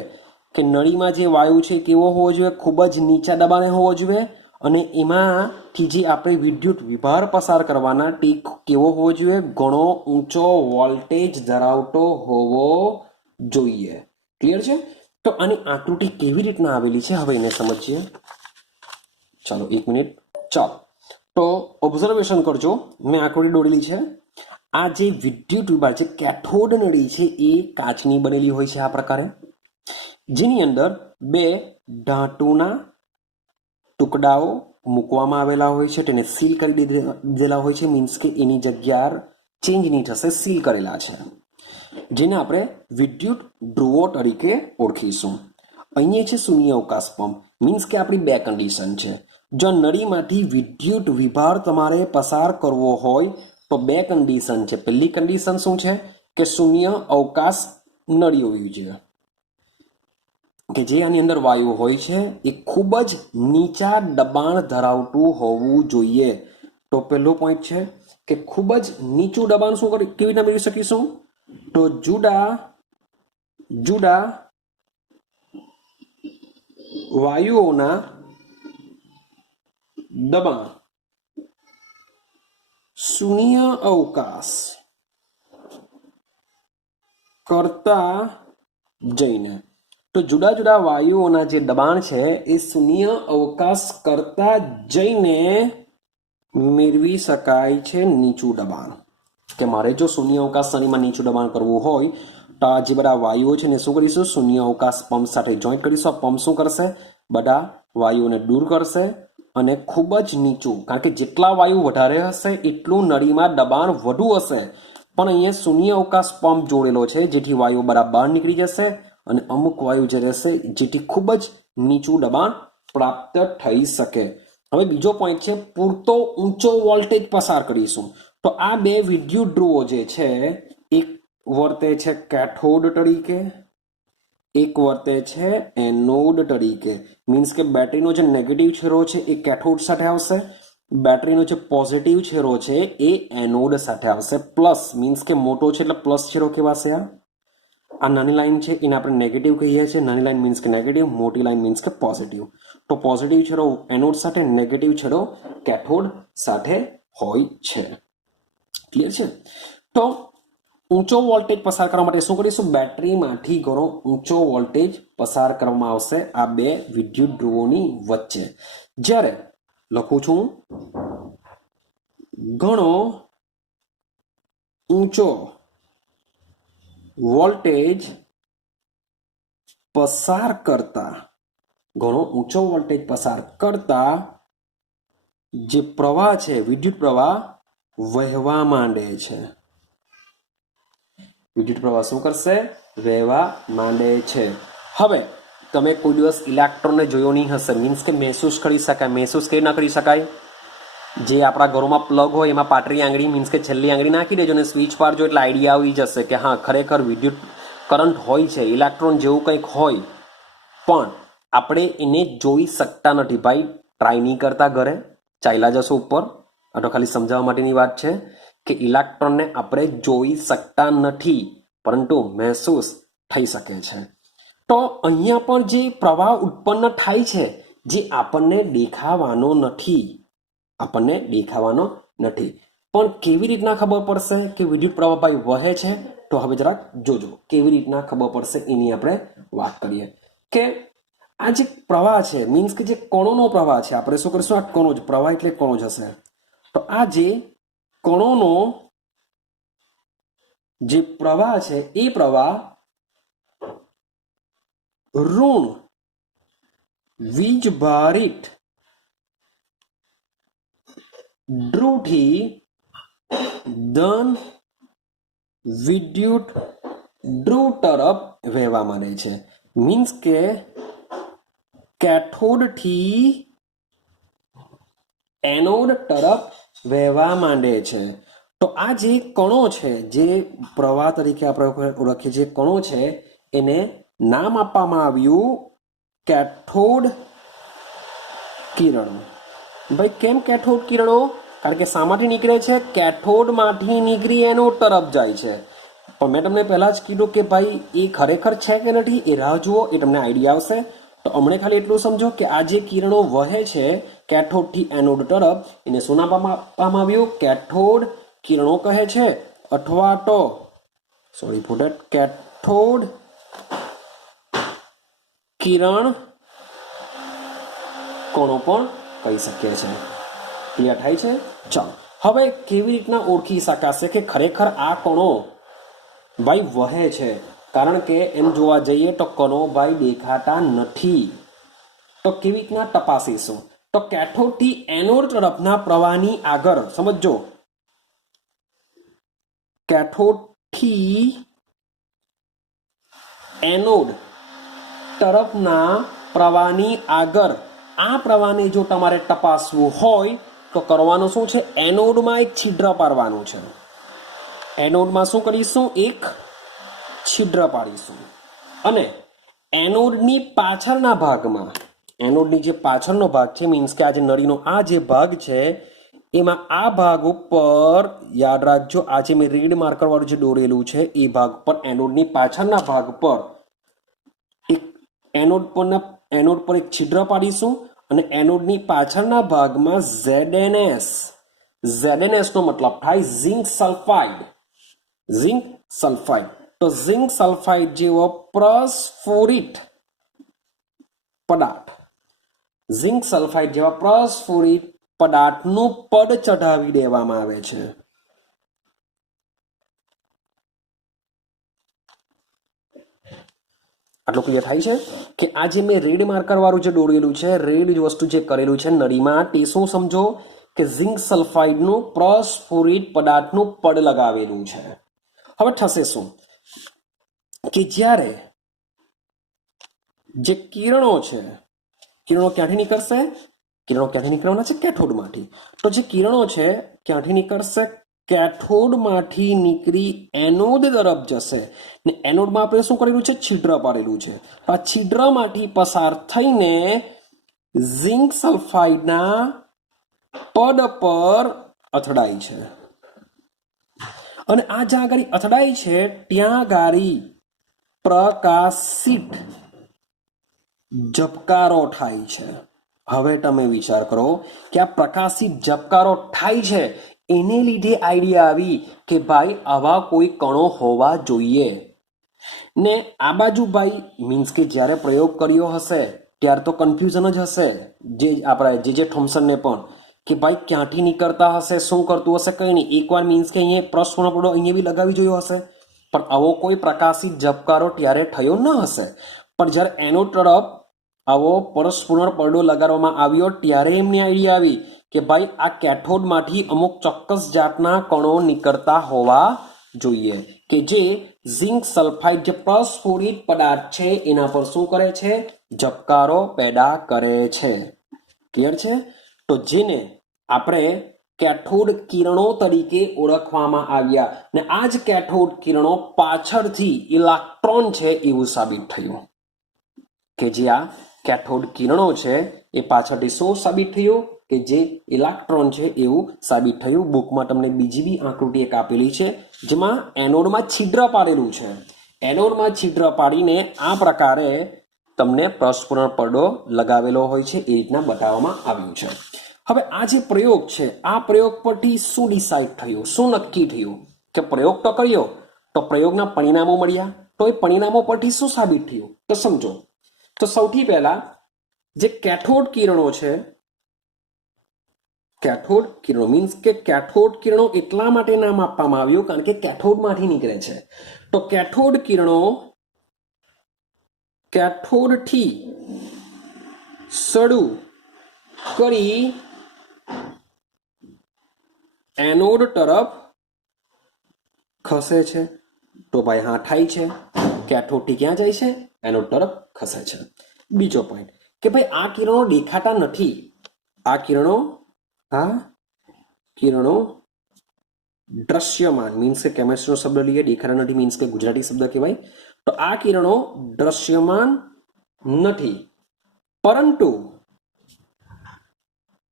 કે નળીમાં જે વાયુ છે કેવો હોવો જોઈએ? ખૂબ જ નીચા દબાણે હોવો જોઈએ. અને એમાંથી જે આપણે વિદ્યુત વિભાર પસાર કરવાના તે કેવો હોવો જોઈએ? ઘણો ઊંચો વોલ્ટેજ ધરાવતો હોવો જોઈએ. ક્લિયર છે? તો આની આકૃતિ કેવી રીતના આવેલી છે હવે એને સમજીએ. ચાલો 1 મિનિટ. ચાલો તો ઓબ્ઝર્વેશન કરજો. મેં આકૃતિ દોરેલી છે. આ જે વિદ્યુત વિભાર છે, કેથોડ નળી છે, એ કાચની બનેલી હોય છે આ પ્રકારે, જેની અંદર બે ધાતુના ટુકડાઓ મૂકવામાં આવેલા હોય છે. તેને સીલ કરી દીધેલા હોય છે. મીન્સ કે એની જગ્યા ચેન્જ નહીં થશે, સીલ કરેલા છે, જેને આપણે વિદ્યુત ધ્રુવો તરીકે ઓળખીશું. અહીંયા છે શૂન્ય અવકાશ પંપ. મીન્સ કે આપણી બે કન્ડિશન છે. જો નળીમાંથી વિદ્યુત વિભાર તમારે પસાર કરવો હોય તો બે કન્ડિશન છે. પહેલી કન્ડિશન શું છે કે શૂન્ય અવકાશ નળી હોવી જોઈએ, કે જે આની અંદર વાયુ હોય છે એ ખૂબ જ નીચા દબાણ ધરાવતું હોવું જોઈએ. તો પહેલો પોઈન્ટ છે કે ખૂબ જ નીચું દબાણ શું કેવી રીતના મેળવી શકીશું? તો જુદા જુદા વાયુઓના દબાણ શૂન્ય અવકાશ કરતા જઈને, તો જુદા જુદા વાયુઓના જે દબાણ છે એ શૂન્ય અવકાશ કરતા જઈને મેળવી શકાય છે નીચું દબાણ. કે મારે જો શૂન્ય અવકાશ શ્રેણીમાં નીચું દબાણ કરવું હોય તો આ જે બધા વાયુઓ છે ને શું કરીશું? શૂન્ય અવકાશ પંપ સાથે જોઈન્ટ કરીશું. આ પંપ શું કરશે? બધા વાયુઓને દૂર કરશે અને ખૂબ જ નીચું, કારણ કે જેટલા વાયુ વધારે હશે એટલું નળીમાં દબાણ વધુ હશે. પણ અહીંયા શૂન્ય અવકાશ પંપ જોડેલો છે જેથી વાયુ બરાબર નીકળી જશે અને અમુક વાયુ જે રહેશે જેથી ખૂબ જ નીચું દબાણ પ્રાપ્ત થઈ શકે. હવે બીજો પોઈન્ટ છે પૂરતો ઊંચો વોલ્ટેજ પસાર કરીશું. તો આ બે વિદ્યુત ધ્રુવો જે છે એક વર્તે છે કેથોડ તરીકે, એક વર્તે છે એનોડ તરીકે. મીન્સ કે બેટરીનો જે નેગેટિવ છેડો છે એ કેથોડ સાથે આવશે, બેટરીનો જે પોઝિટિવ છેડો છે એ એનોડ સાથે આવશે. પ્લસ મીન્સ કે મોટો છે એટલે પ્લસ છેડો કેવાશે. આ નાની લાઈન છે એને આપણે નેગેટિવ કહીએ છીએ. નાની લાઈન મીન્સ કે નેગેટિવ, મોટી લાઈન મીન્સ કે પોઝિટિવ. તો પોઝિટિવ છેડો એનોડ સાથે, નેગેટિવ છેડો કેથોડ સાથે હોય છે. ક્લિયર છે? તો ઊંચો વોલ્ટેજ પસાર કરવા માટે શું કરીશું? બેટરીમાંથી ઘણો ઊંચો વોલ્ટેજ પસાર કરવામાં આવશે આ બે વિદ્યુત ધ્રુવોની વચ્ચે. જ્યારે લખું છું ઘણો ઊંચો વોલ્ટેજ પસાર કરતા, ઘણો ઊંચો વોલ્ટેજ પસાર કરતા જે પ્રવાહ છે, વિદ્યુત પ્રવાહ વહેવા માંડે છે. વિદ્યુત પ્રવાહ શું કરશે? વહેવા માંડે છે. હવે તમે કોઈ દિવસ ઇલેક્ટ્રોનને જોયો નહીં હશે, મીન્સ કે મહેસૂસ કરી શકાય. મહેસૂસ કેવી ના કરી શકાય? જે આપણા ઘરોમાં પ્લગ હોય એમાં પાટરી આંગળી, મીન્સ કે છેલ્લી આંગળી નાખી દેજો અને સ્વિચ પાડજો એટલે આઈડિયા આવી જશે કે હા ખરેખર વિદ્યુત કરંટ હોય છે, ઇલેક્ટ્રોન જેવું કંઈક હોય, પણ આપણે એને જોઈ શકતા નથી. ભાઈ ટ્રાય નહીં કરતા, ઘરે ચાલ્યા જશો ઉપર. આ તો ખાલી સમજાવવા માટેની વાત છે કે ઇલેક્ટ્રોનને આપણે જોઈ શકતા નથી, પરંતુ મહેસૂસ થઈ શકે છે. તો અહીંયા પણ જે પ્રવાહ ઉત્પન્ન થાય છે, જે આપણને દેખાવાનો નથી, પણ કેવી રીતના ખબર પડશે કે વિદ્યુત પ્રવાહ ભાઈ વહે છે? તો હવે જરાક જોજો કેવી રીતના ખબર પડશે એની આપણે વાત કરીએ. કે આ જે પ્રવાહ છે, મીન્સ કે જે કણોનો પ્રવાહ છે, આપણે શું કરીશું? આ કણો જ પ્રવાહ એટલે કણો જ હશે. તો આ જે કણોનો જે પ્રવાહ છે એ પ્રવાહ ઋણ વીજભારિત ધ્રુવથી ધન વિદ્યુત ધ્રુવ તરફ વહેવા માંડે છે. મીન્સ કે કેથોડથી એનોડ તરફ વહેવા માંડે છે. તો આ જે કણો છે, જે પ્રવાહ તરીકે આપણે ઓળખીએ જે કણો છે, એને નામ આપવામાં આવ્યું કેથોડ કિરણો. ભાઈ કેમ કેથોડ કિરણો? કારણ કે શામાંથી નીકળે છે? કેથોડમાંથી નીકળી એનોડ તરફ જાય છે. પણ મેં તમને પહેલા જ કીધું કે ભાઈ એ ખરેખર છે કે નથી, એ રાહ જુઓ, એ તમને આઈડિયા આવશે. તો હમણાં ખાલી એટલું સમજો કે આ જે કિરણો વહે છે કેથોડથી એનોડ તરફ, એને શું નામ આપવામાં આવ્યું? કેથોડ કિરણો કહે છે, અથવા તો કેથોડ કિરણ કણો પણ કહી શકીએ છીએ. ક્લિયર થાય છે? ચાલો હવે કેવી રીતના ઓળખી શકાશે કે ખરેખર આ કણો ભાઈ વહે છે? કારણ કે એમ જોવા જઈએ તો કણો ભાઈ દેખાતા નથી. તો કેવી રીતના તપાસીશું? તો કેથોડથી એનોડ તરફના પ્રવાહની આગળ સમજો, કેથોડથી એનોડ તરફના પ્રવાહની આગળ આ પ્રવાહને જો તમારે તપાસવું હોય તો કરવાનું શું છે? એનોડમાં એક છિદ્ર પાડવાનું છે. એનોડમાં શું કરીશું? એક છિદ્ર પાડીશું અને એનોડની પાછળના ભાગમાં, એનોડની જે પાછળનો ભાગ છે, મીન્સ કે આ જે નળીનો આ જે ભાગ છે, એમાં આ ભાગ ઉપર યાદ રાખજો, આ જે મેં રેડ માર્કર વાળું જે દોરેલું છે એ ભાગ પર, એનોડની પાછળના ભાગ પર એક એનોડ પર એક છિદ્ર પાડીશું અને એનોડની પાછળના ભાગમાં ZnS નો મતલબ થાય ઝિંક સલ્ફાઇડ. તો ઝિંક સલ્ફાઇડ જેવો પ્રસ્ફુરિત પદાર્થનું પડ ચઢાવી દેવામાં આવે છે. આટલું ક્લિયર થાય છે કે આ જે મેં રેડ માર્કર વાળું જે દોરેલું છે, રેડ વસ્તુ જે કરેલું છે નળીમાં, તે શું સમજો કે ઝિંક સલ્ફાઇડનું પ્રસ્ફુરિત પદાર્થનું પડ લગાવેલું છે. હવે થશે શું કે જ્યારે જે કિરણો છે, કિરણો ક્યાંથી નીકળશે? કિરણો ક્યાંથી નીકળવાના છે? કેથોડમાંથી. તો જે કિરણો છે ક્યાંથી નીકળશે? કેથોડમાંથી નીકળી એનોડ તરફ જશે ને એનોડમાં આપણે શું કરેલું છે? છિદ્ર પાડેલું છે. આ છિદ્રમાંથી પસાર થઈને ઝિંક સલ્ફાઇડના પડ પર અથડાય છે અને આ જ્યાં આગળ અથડાય છે ત્યાં આગળ પ્રકાશિત ઝબકારો થાય છે. હવે તમે વિચાર કરો કે આ પ્રકાશિત ઝબકારો થાય છે, એને લીધે આઈડિયા આવી કે ભાઈ આવા કોઈ કણો હોવા જોઈએ. ને આ બાજુ ભાઈ મીન્સ કે જ્યારે પ્રયોગ કર્યો હશે ત્યારે તો કન્ફ્યુઝન જ હશે, જે આપણા જે થોમ્સનને પણ, કે ભાઈ ક્યાંથી નીકળતા હશે, શું કરતું હશે, કંઈ નહીં. એકવાર મીન્સ કે અહીંયા પ્રશ્ન પડો અહીંયા બી લગાવી જોયો હશે, પણ આવો કોઈ પ્રકાશિત ઝબકારો ત્યારે થયો ન હશે. પણ જ્યારે એનોડ તરફ આવો પરસ્પુર્ણ પડદો લગાડવામાં આવ્યો ત્યારે એમની આઈડિયા આવી કે ભાઈ આ કેથોડમાંથી અમુક ચોક્કસ જાતના કણો નીકળતા હોવા જોઈએ કે જે ઝિંક સલ્ફાઇડ જે પ્રસ્ફુરિત પદાર્થ છે એના પર શું કરે છે, ઝબકારો પેદા કરે છે. ક્લિયર છે? તો જેને આપણે કેથોડ કિરણો તરીકે ઓળખવામાં આવ્યા ને આ જ કેથોડ કિરણો પાછળથી ઇલેક્ટ્રોન છે એવું સાબિત થયું કે જે આ કેથોડ કિરણો છે એ પાછળથી શું સાબિત થયું કે જે ઇલેક્ટ્રોન છે એવું સાબિત થયું. બુકમાં તમને બીજી બી આકૃતિ એક આપેલી છે જેમાં એનોડમાં છિદ્ર પાડેલું છે. એનોડમાં છિદ્ર પાડીને આ પ્રકારે તમને પ્રસ્ફુરણ પડદો લગાવેલો હોય છે એ રીતના બતાવવામાં આવ્યું છે. હવે આ જે પ્રયોગ છે આ પ્રયોગ પરથી શું ડિસાઇડ થયું, શું નક્કી થયું કે પ્રયોગ તો કર્યો તો પ્રયોગના પરિણામો મળ્યા, તો એ પરિણામો પરથી શું સાબિત થયું તો સમજો. તો સૌથી પહેલા જે કેથોડ કિરણો છે, કેથોડ કિરણો મીન્સ કે કેથોડ કિરણો એટલા માટે નામ આપવામાં આવ્યું કારણ કે કેથોડમાંથી નીકળે છે. તો કેથોડ કિરણો કેથોડથી શરૂ કરી એનોડ તરફ ખસે છે. તો ભાઈ હા થાય છે, કેથોડથી ક્યાં જાય છે, એનોડ તરફ ખસે છે. બીજો પોઈન્ટ કે ભાઈ આ કિરણો દેખાતા નથી, આ કિરણો દ્રશ્યમાન મીન્સ કે કેમેસ્ટ્રીનો શબ્દ લઈએ, દેખાતા નથી મીન્સ કે ગુજરાતી શબ્દ કહેવાય. તો આ કિરણો દ્રશ્યમાન નથી પરંતુ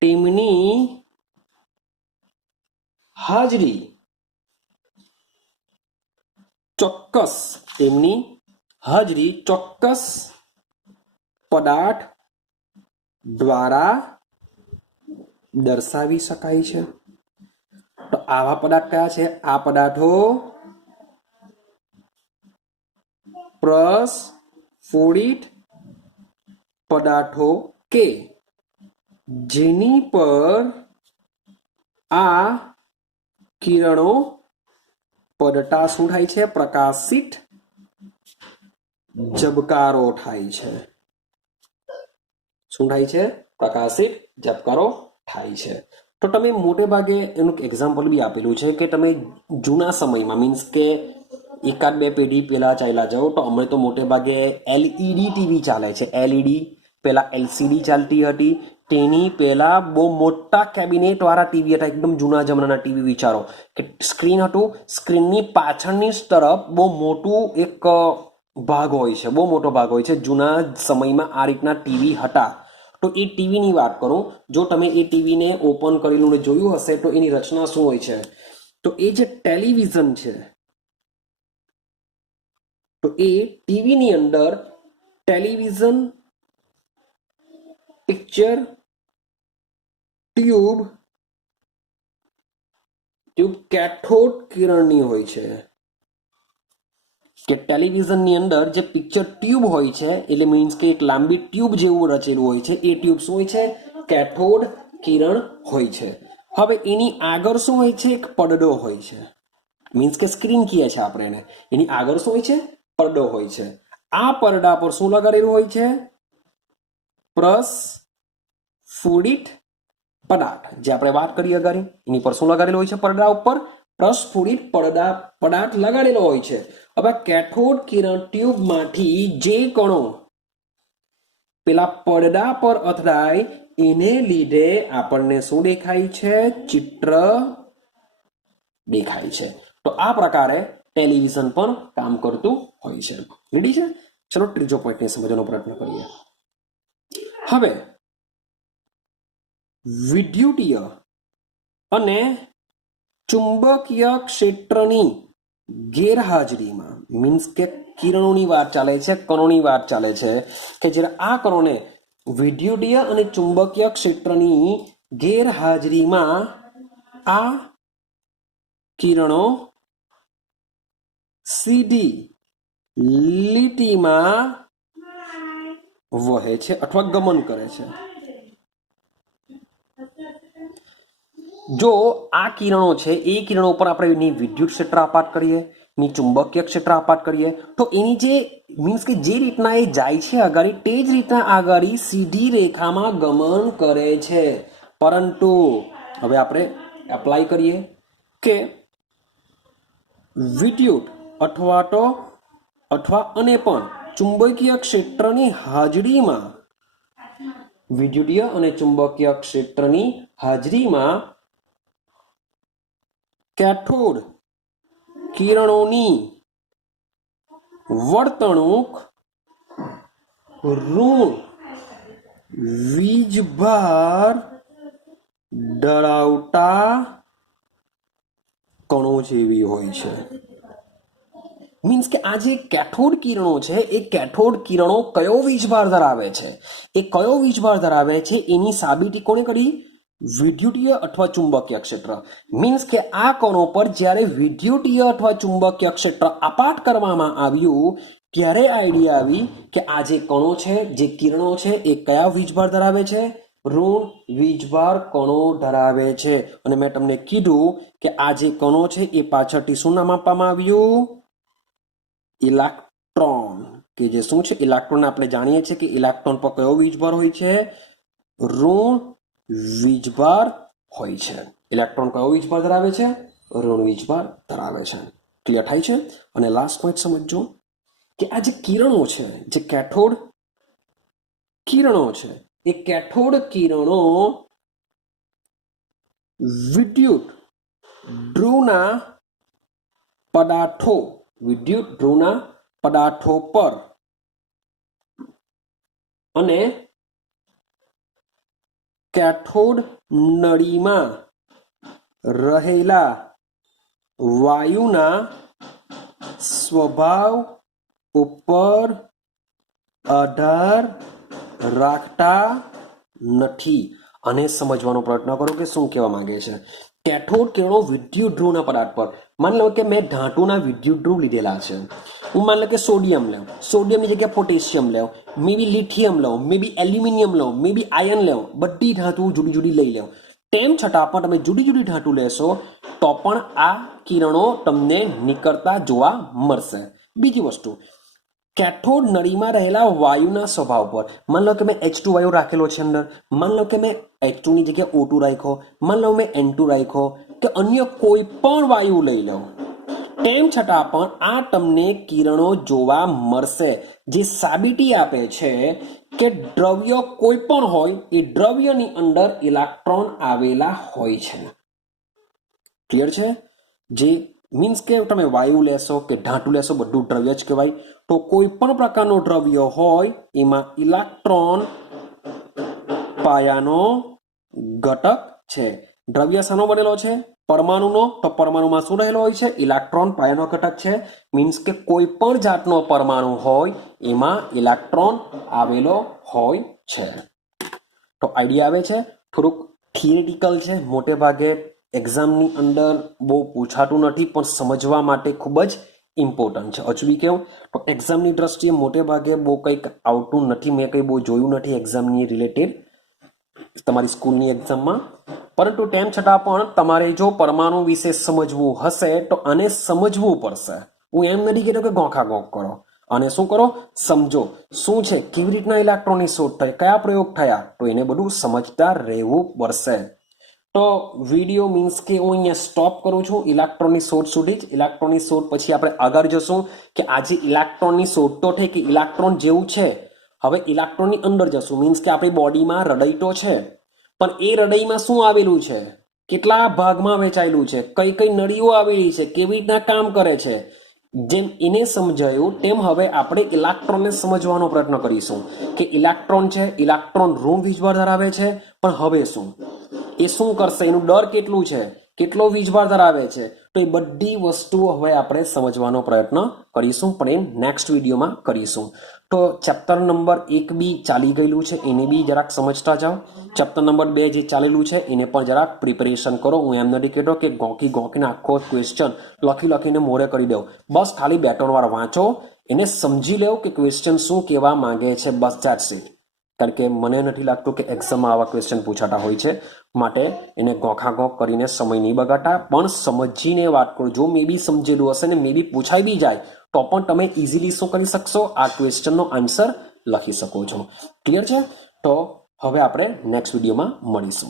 તેમની હાજરી ચોક્કસ પદાર્થ દ્વારા દર્શાવી શકાય છે. તો આવા પદાર્થ કયા છે, આ પદાર્થો પ્રસ્ફુરિત પદાર્થો કે જેની પર આ કિરણો પડતા શું થાય છે, પ્રકાશિત ઝબકારો થાય છે. શું થાય છે, પ્રકાશિત ઝબકારો થાય છે. તો તમે મોટે ભાગે એનું એક્ઝામ્પલ બી આપેલું છે કે તમે જૂના સમયમાં મીન્સ કે એકાદ બે પેઢી પહેલા ચાલ્યા જાઓ તો અમે તો મોટે ભાગે એલઈડી ટીવી ચાલે છે. એલઈડી પહેલા એલસીડી ચાલતી હતી, તેની પહેલા બહુ મોટા કેબિનેટ વાળા ટીવી હતા, એકદમ જૂના જમાનાના ટીવી. વિચારો કે સ્ક્રીન હતું, સ્ક્રીનની પાછળની તરફ બહુ મોટું એક ભાગ હોય છે, બહુ મોટો ભાગ હોય છે. જૂના સમયમાં આ રીતના ટીવી હતા. તો એ ટીવીની વાત કરું, જો તમે એ ટીવીને ઓપન કરેલું જોયું હશે તો એની રચના શું હોય છે, તો એ જે ટેલિવિઝન છે તો એ ટીવીની અંદર ટેલિવિઝન પિક્ચર ટ્યુબ કેથોડ કિરણની હોય છે. કે ટેલિવિઝનની અંદર જે પિક્ચર ટ્યુબ હોય છે એટલે મીન્સ કે એક લાંબી ટ્યુબ જેવું રચેલું હોય છે, એ ટ્યુબ શું હોય છે, કેથોડ કિરણ હોય છે. હવે એની આગળ શું હોય છે, એક પડદો હોય છે, મીન્સ કે સ્ક્રીન કહીએ છીએ આપણે એને. એની આગળ શું હોય છે, પડદો હોય છે. આ પડદા પર શું લગાડેલું હોય છે, પ્રસ્ફુરિત પદાર્થ, જે આપણે વાત કરી અગાડી એની પર શું લગાડેલું હોય છે, પડદા ઉપર પ્રસ્ફુરિત પદાર્થ લગાડેલો હોય છે. હવે કેથોડ કિરણ ટ્યુબમાંથી જે કણો પેલા પડદા પર અથડાય એને લીધે આપણને શું દેખાય છે, ચિત્ર દેખાય છે. તો આ પ્રકારે ટેલિવિઝન પણ કામ કરતું હોય છે. રેડી છે? ચલો ત્રીજો પોઈન્ટને સમજવાનો પ્રયત્ન કરીએ. હવે વિદ્યુતીય અને ચુંબકીય ક્ષેત્રની ગેરહાજરીમાં મીન્સ કે કિરણોની વાત ચાલે છે, કણોની વાત ચાલે છે કે જ્યારે આ કણોને વિદ્યુતીય અને ચુંબકીય ક્ષેત્રની ગેરહાજરીમાં આ કિરણો સીધી લીટીમાં વહે છે અથવા ગમન કરે છે. જો આ કિરણો છે એ કિરણો પર આપણે એની વિદ્યુત ક્ષેત્ર આપાત કરીએ, એની ચુંબકીય ક્ષેત્ર આપાત કરીએ, તો એની જે મીન્સ કે જે રીતના એ જાય છે આગળ તે જ રીતના આગળ સીધી રેખામાં ગમન કરે છે. પરંતુ હવે આપણે એપ્લાય કરીએ કે વિદ્યુત અથવા અને પણ ચુંબકીય ક્ષેત્રની હાજરીમાં વિદ્યુતીય અને ચુંબકીય ક્ષેત્રની હાજરીમાં કેથોડ કિરણોની વર્તણૂક ઋણ વીજભાર ધરાવતા કણો જેવી હોય છે. મીન્સ કે આ જે કેથોડ કિરણો છે એ કેથોડ કિરણો કયો વીજભાર ધરાવે છે, એ કયો વીજભાર ધરાવે છે એની સાબિતી કોણે કરી? વિદ્યુતીય અથવા ચુંબકીય ક્ષેત્ર. મીન્સ કે આ કણો પર જ્યારે વિદ્યુતીય અથવા ચુંબકીય ક્ષેત્ર આપાત કરવામાં આવ્યું ત્યારે આઈડિયા આવી કે આ જે કણો છે, જે કિરણો છે એ કયા વીજભાર ધરાવે છે? ઋણ વીજભાર કણો ધરાવે છે. અને મેં તમને કીધું કે આ જે કણો છે એ પાછળથી શું નામ આપવામાં આવ્યું? ઇલેક્ટ્રોન. કે જે શું છે? ઇલેક્ટ્રોન. આપણે જાણીએ છીએ કે ઇલેક્ટ્રોન પર કયો વીજભાર હોય છે? ઋણ વીજભાર હોય છે. ઇલેક્ટ્રોન કયો વીજભાર ધરાવે છે? ઋણ વીજભાર ધરાવે છે. ક્લિયર થાય છે? અને લાસ્ટ પોઈન્ટ સમજો કે આ જે કિરણો છે, જે કેથોડ કિરણો છે, એ કેથોડ કિરણો વિદ્યુત ધ્રુવના પદાર્થો પર અને કેથોડ નળીમાં રહેલા વાયુના સ્વભાવ ઉપર આધાર રાખતા નથી. અને સમજવાનો પ્રયત્ન કરો કે શું કહેવા માંગે છે. કેથોડ કિરણો વિદ્યુત ધ્રુવના પદાર્થ પર, માની લો કે મેં ધાતુના વિદ્યુત ધ્રુવ લીધેલા છે. હું માની લો કે સોડિયમ લઉં, સોડિયમની જગ્યાએ પોટેશિયમ લઉં, મે બી લિથિયમ લઉં, મે બી એલ્યુમિનિયમ લઉં, મે બી આયર્ન લઉં, બધી ધાતુ જુદી જુદી લઈ લઉં. તેમ છતાં પણ તમે જુદી જુદી ધાતુ લેશો તો પણ આ કિરણો તમને નીકળતા જોવા મળશે. બીજી વસ્તુ, કેથોડ નળીમાં રહેલા વાયુના સ્વભાવ પર, માન લો કે મેં H2 વાયુ રાખેલો છે અંદર, માન લો કે મેં H2 ની જગ્યાએ O2 રાખ્યો, માન લો મેં N2 રાખ્યો, કે અન્ય કોઈ પણ વાયુ લઈ લઉં, તેમ છતાં પણ આ તમને કિરણો જોવા મળશે. જે સાબિતી આપે છે કે દ્રવ્ય કોઈ પણ હોય એ દ્રવ્યની અંદર ઇલેક્ટ્રોન આવેલા હોય છે. ક્લિયર છે? જે મીન્સ કે તમે વાયુ લેશો કે ધાતુ લેશો બધું દ્રવ્ય જ કહેવાય. તો કોઈ પણ પ્રકારનો દ્રવ્ય હોય એમાં ઇલેક્ટ્રોન પાયાનો ઘટક છે. દ્રવ્ય શાનો બનેલો છે? પરમાણુનો. તો પરમાણુમાં શું રહેલો હોય છે? ઇલેક્ટ્રોન પાયાનો ઘટક છે. મીન્સ કે કોઈ પણ જાતનો પરમાણુ હોય એમાં ઇલેક્ટ્રોન આવેલો હોય છે. તો આઈડિયા આવે છે? થોડુંક થિયરિટિકલ છે, મોટે ભાગે એક્ઝામની અંદર બહુ પૂછાતું નથી, પણ સમજવા માટે ખૂબ જ ઇમ્પોર્ટન્ટ છે. હજુ બી કેવું તો એક્ઝામની દ્રષ્ટિએ મોટે ભાગે બહુ કંઈક આવતું નથી, મેં કંઈ બહુ જોયું નથી એક્ઝામની રિલેટેડ તમારી સ્કૂલની એક્ઝામમાં. પરંતુ તેમ છતાં પણ તમારે જો પરમાણુ વિશે સમજવું હશે તો આને સમજવું પડશે. હું એમ નથી કહેતો કે ગોખા ગોખ કરો, અને શું કરો? સમજો શું છે, કેવી રીતના ઇલેક્ટ્રોનની શોધ થઈ, કયા પ્રયોગ થયા, તો એને બધું સમજતા રહેવું પડશે. તો વિડીયો મીન્સ કે હું અહીંયા સ્ટોપ કરું છું ઇલેક્ટ્રોનની શોધ સુધી જ. ઇલેક્ટ્રોનની શોધ પછી આપણે આગળ જશું કે આજે ઇલેક્ટ્રોનની શોધ તો થઈ કે ઇલેક્ટ્રોન જેવું છે. હવે ઇલેક્ટ્રોનની અંદર જશું, મીન્સ કે આપણી બોડીમાં હૃદય તો છે, પણ એ હૃદયમાં શું આવેલું છે, કેટલા ભાગમાં વહેંચાયેલું છે, કઈ કઈ નળીઓ આવેલી છે, કેવી રીતના કામ કરે છે, જેમ એને સમજાયું તેમ હવે આપણે ઇલેક્ટ્રોનને સમજવાનો પ્રયત્ન કરીશું કે ઇલેક્ટ્રોન છે, ઇલેક્ટ્રોન ઋણ વીજભાર ધરાવે છે, પણ હવે શું, એ શું કરશે, એનું દર કેટલું છે, કેટલો વીજભાર ધરાવે છે, તો એ બધી વસ્તુઓ હવે આપણે સમજવાનો પ્રયત્ન કરીશું, પણ એ નેક્સ્ટ વિડીયોમાં કરીશું. તો ચેપ્ટર નંબર 1 બી ચાલી ગયેલું છે, એને બી જરાક સમજતા જાઓ. ચેપ્ટર નંબર 2 જે ચાલેલું છે એને પણ જરાક પ્રિપેરેશન કરો. હું એમ નથી કહેતો કે ગોંકીને આખો ક્વેશ્ચન લખીને મોરે કરી દો. બસ ખાલી 2-3 વાર વાંચો, એને સમજી લો કે ક્વેશ્ચન શું કહેવા માંગે છે, બસ ધેટ્સ ઇટ. કારણ કે મને નથી લાગતું કે એક્ઝામમાં આવા ક્વેશ્ચન પૂછાતા હોય છે, માટે એને ગોખાગોખ કરીને સમય નહીં બગાડતા, પણ સમજીને વાત કરો. જો મે બી સમજેલું હશે ને મે બી પૂછાઈ બી જાય તો પણ તમે ઇઝીલી શું કરી શકશો, આ ક્વેશ્ચનનો આન્સર લખી શકો છો. ક્લિયર છે? તો હવે આપણે નેક્સ્ટ વિડીયોમાં મળીશું.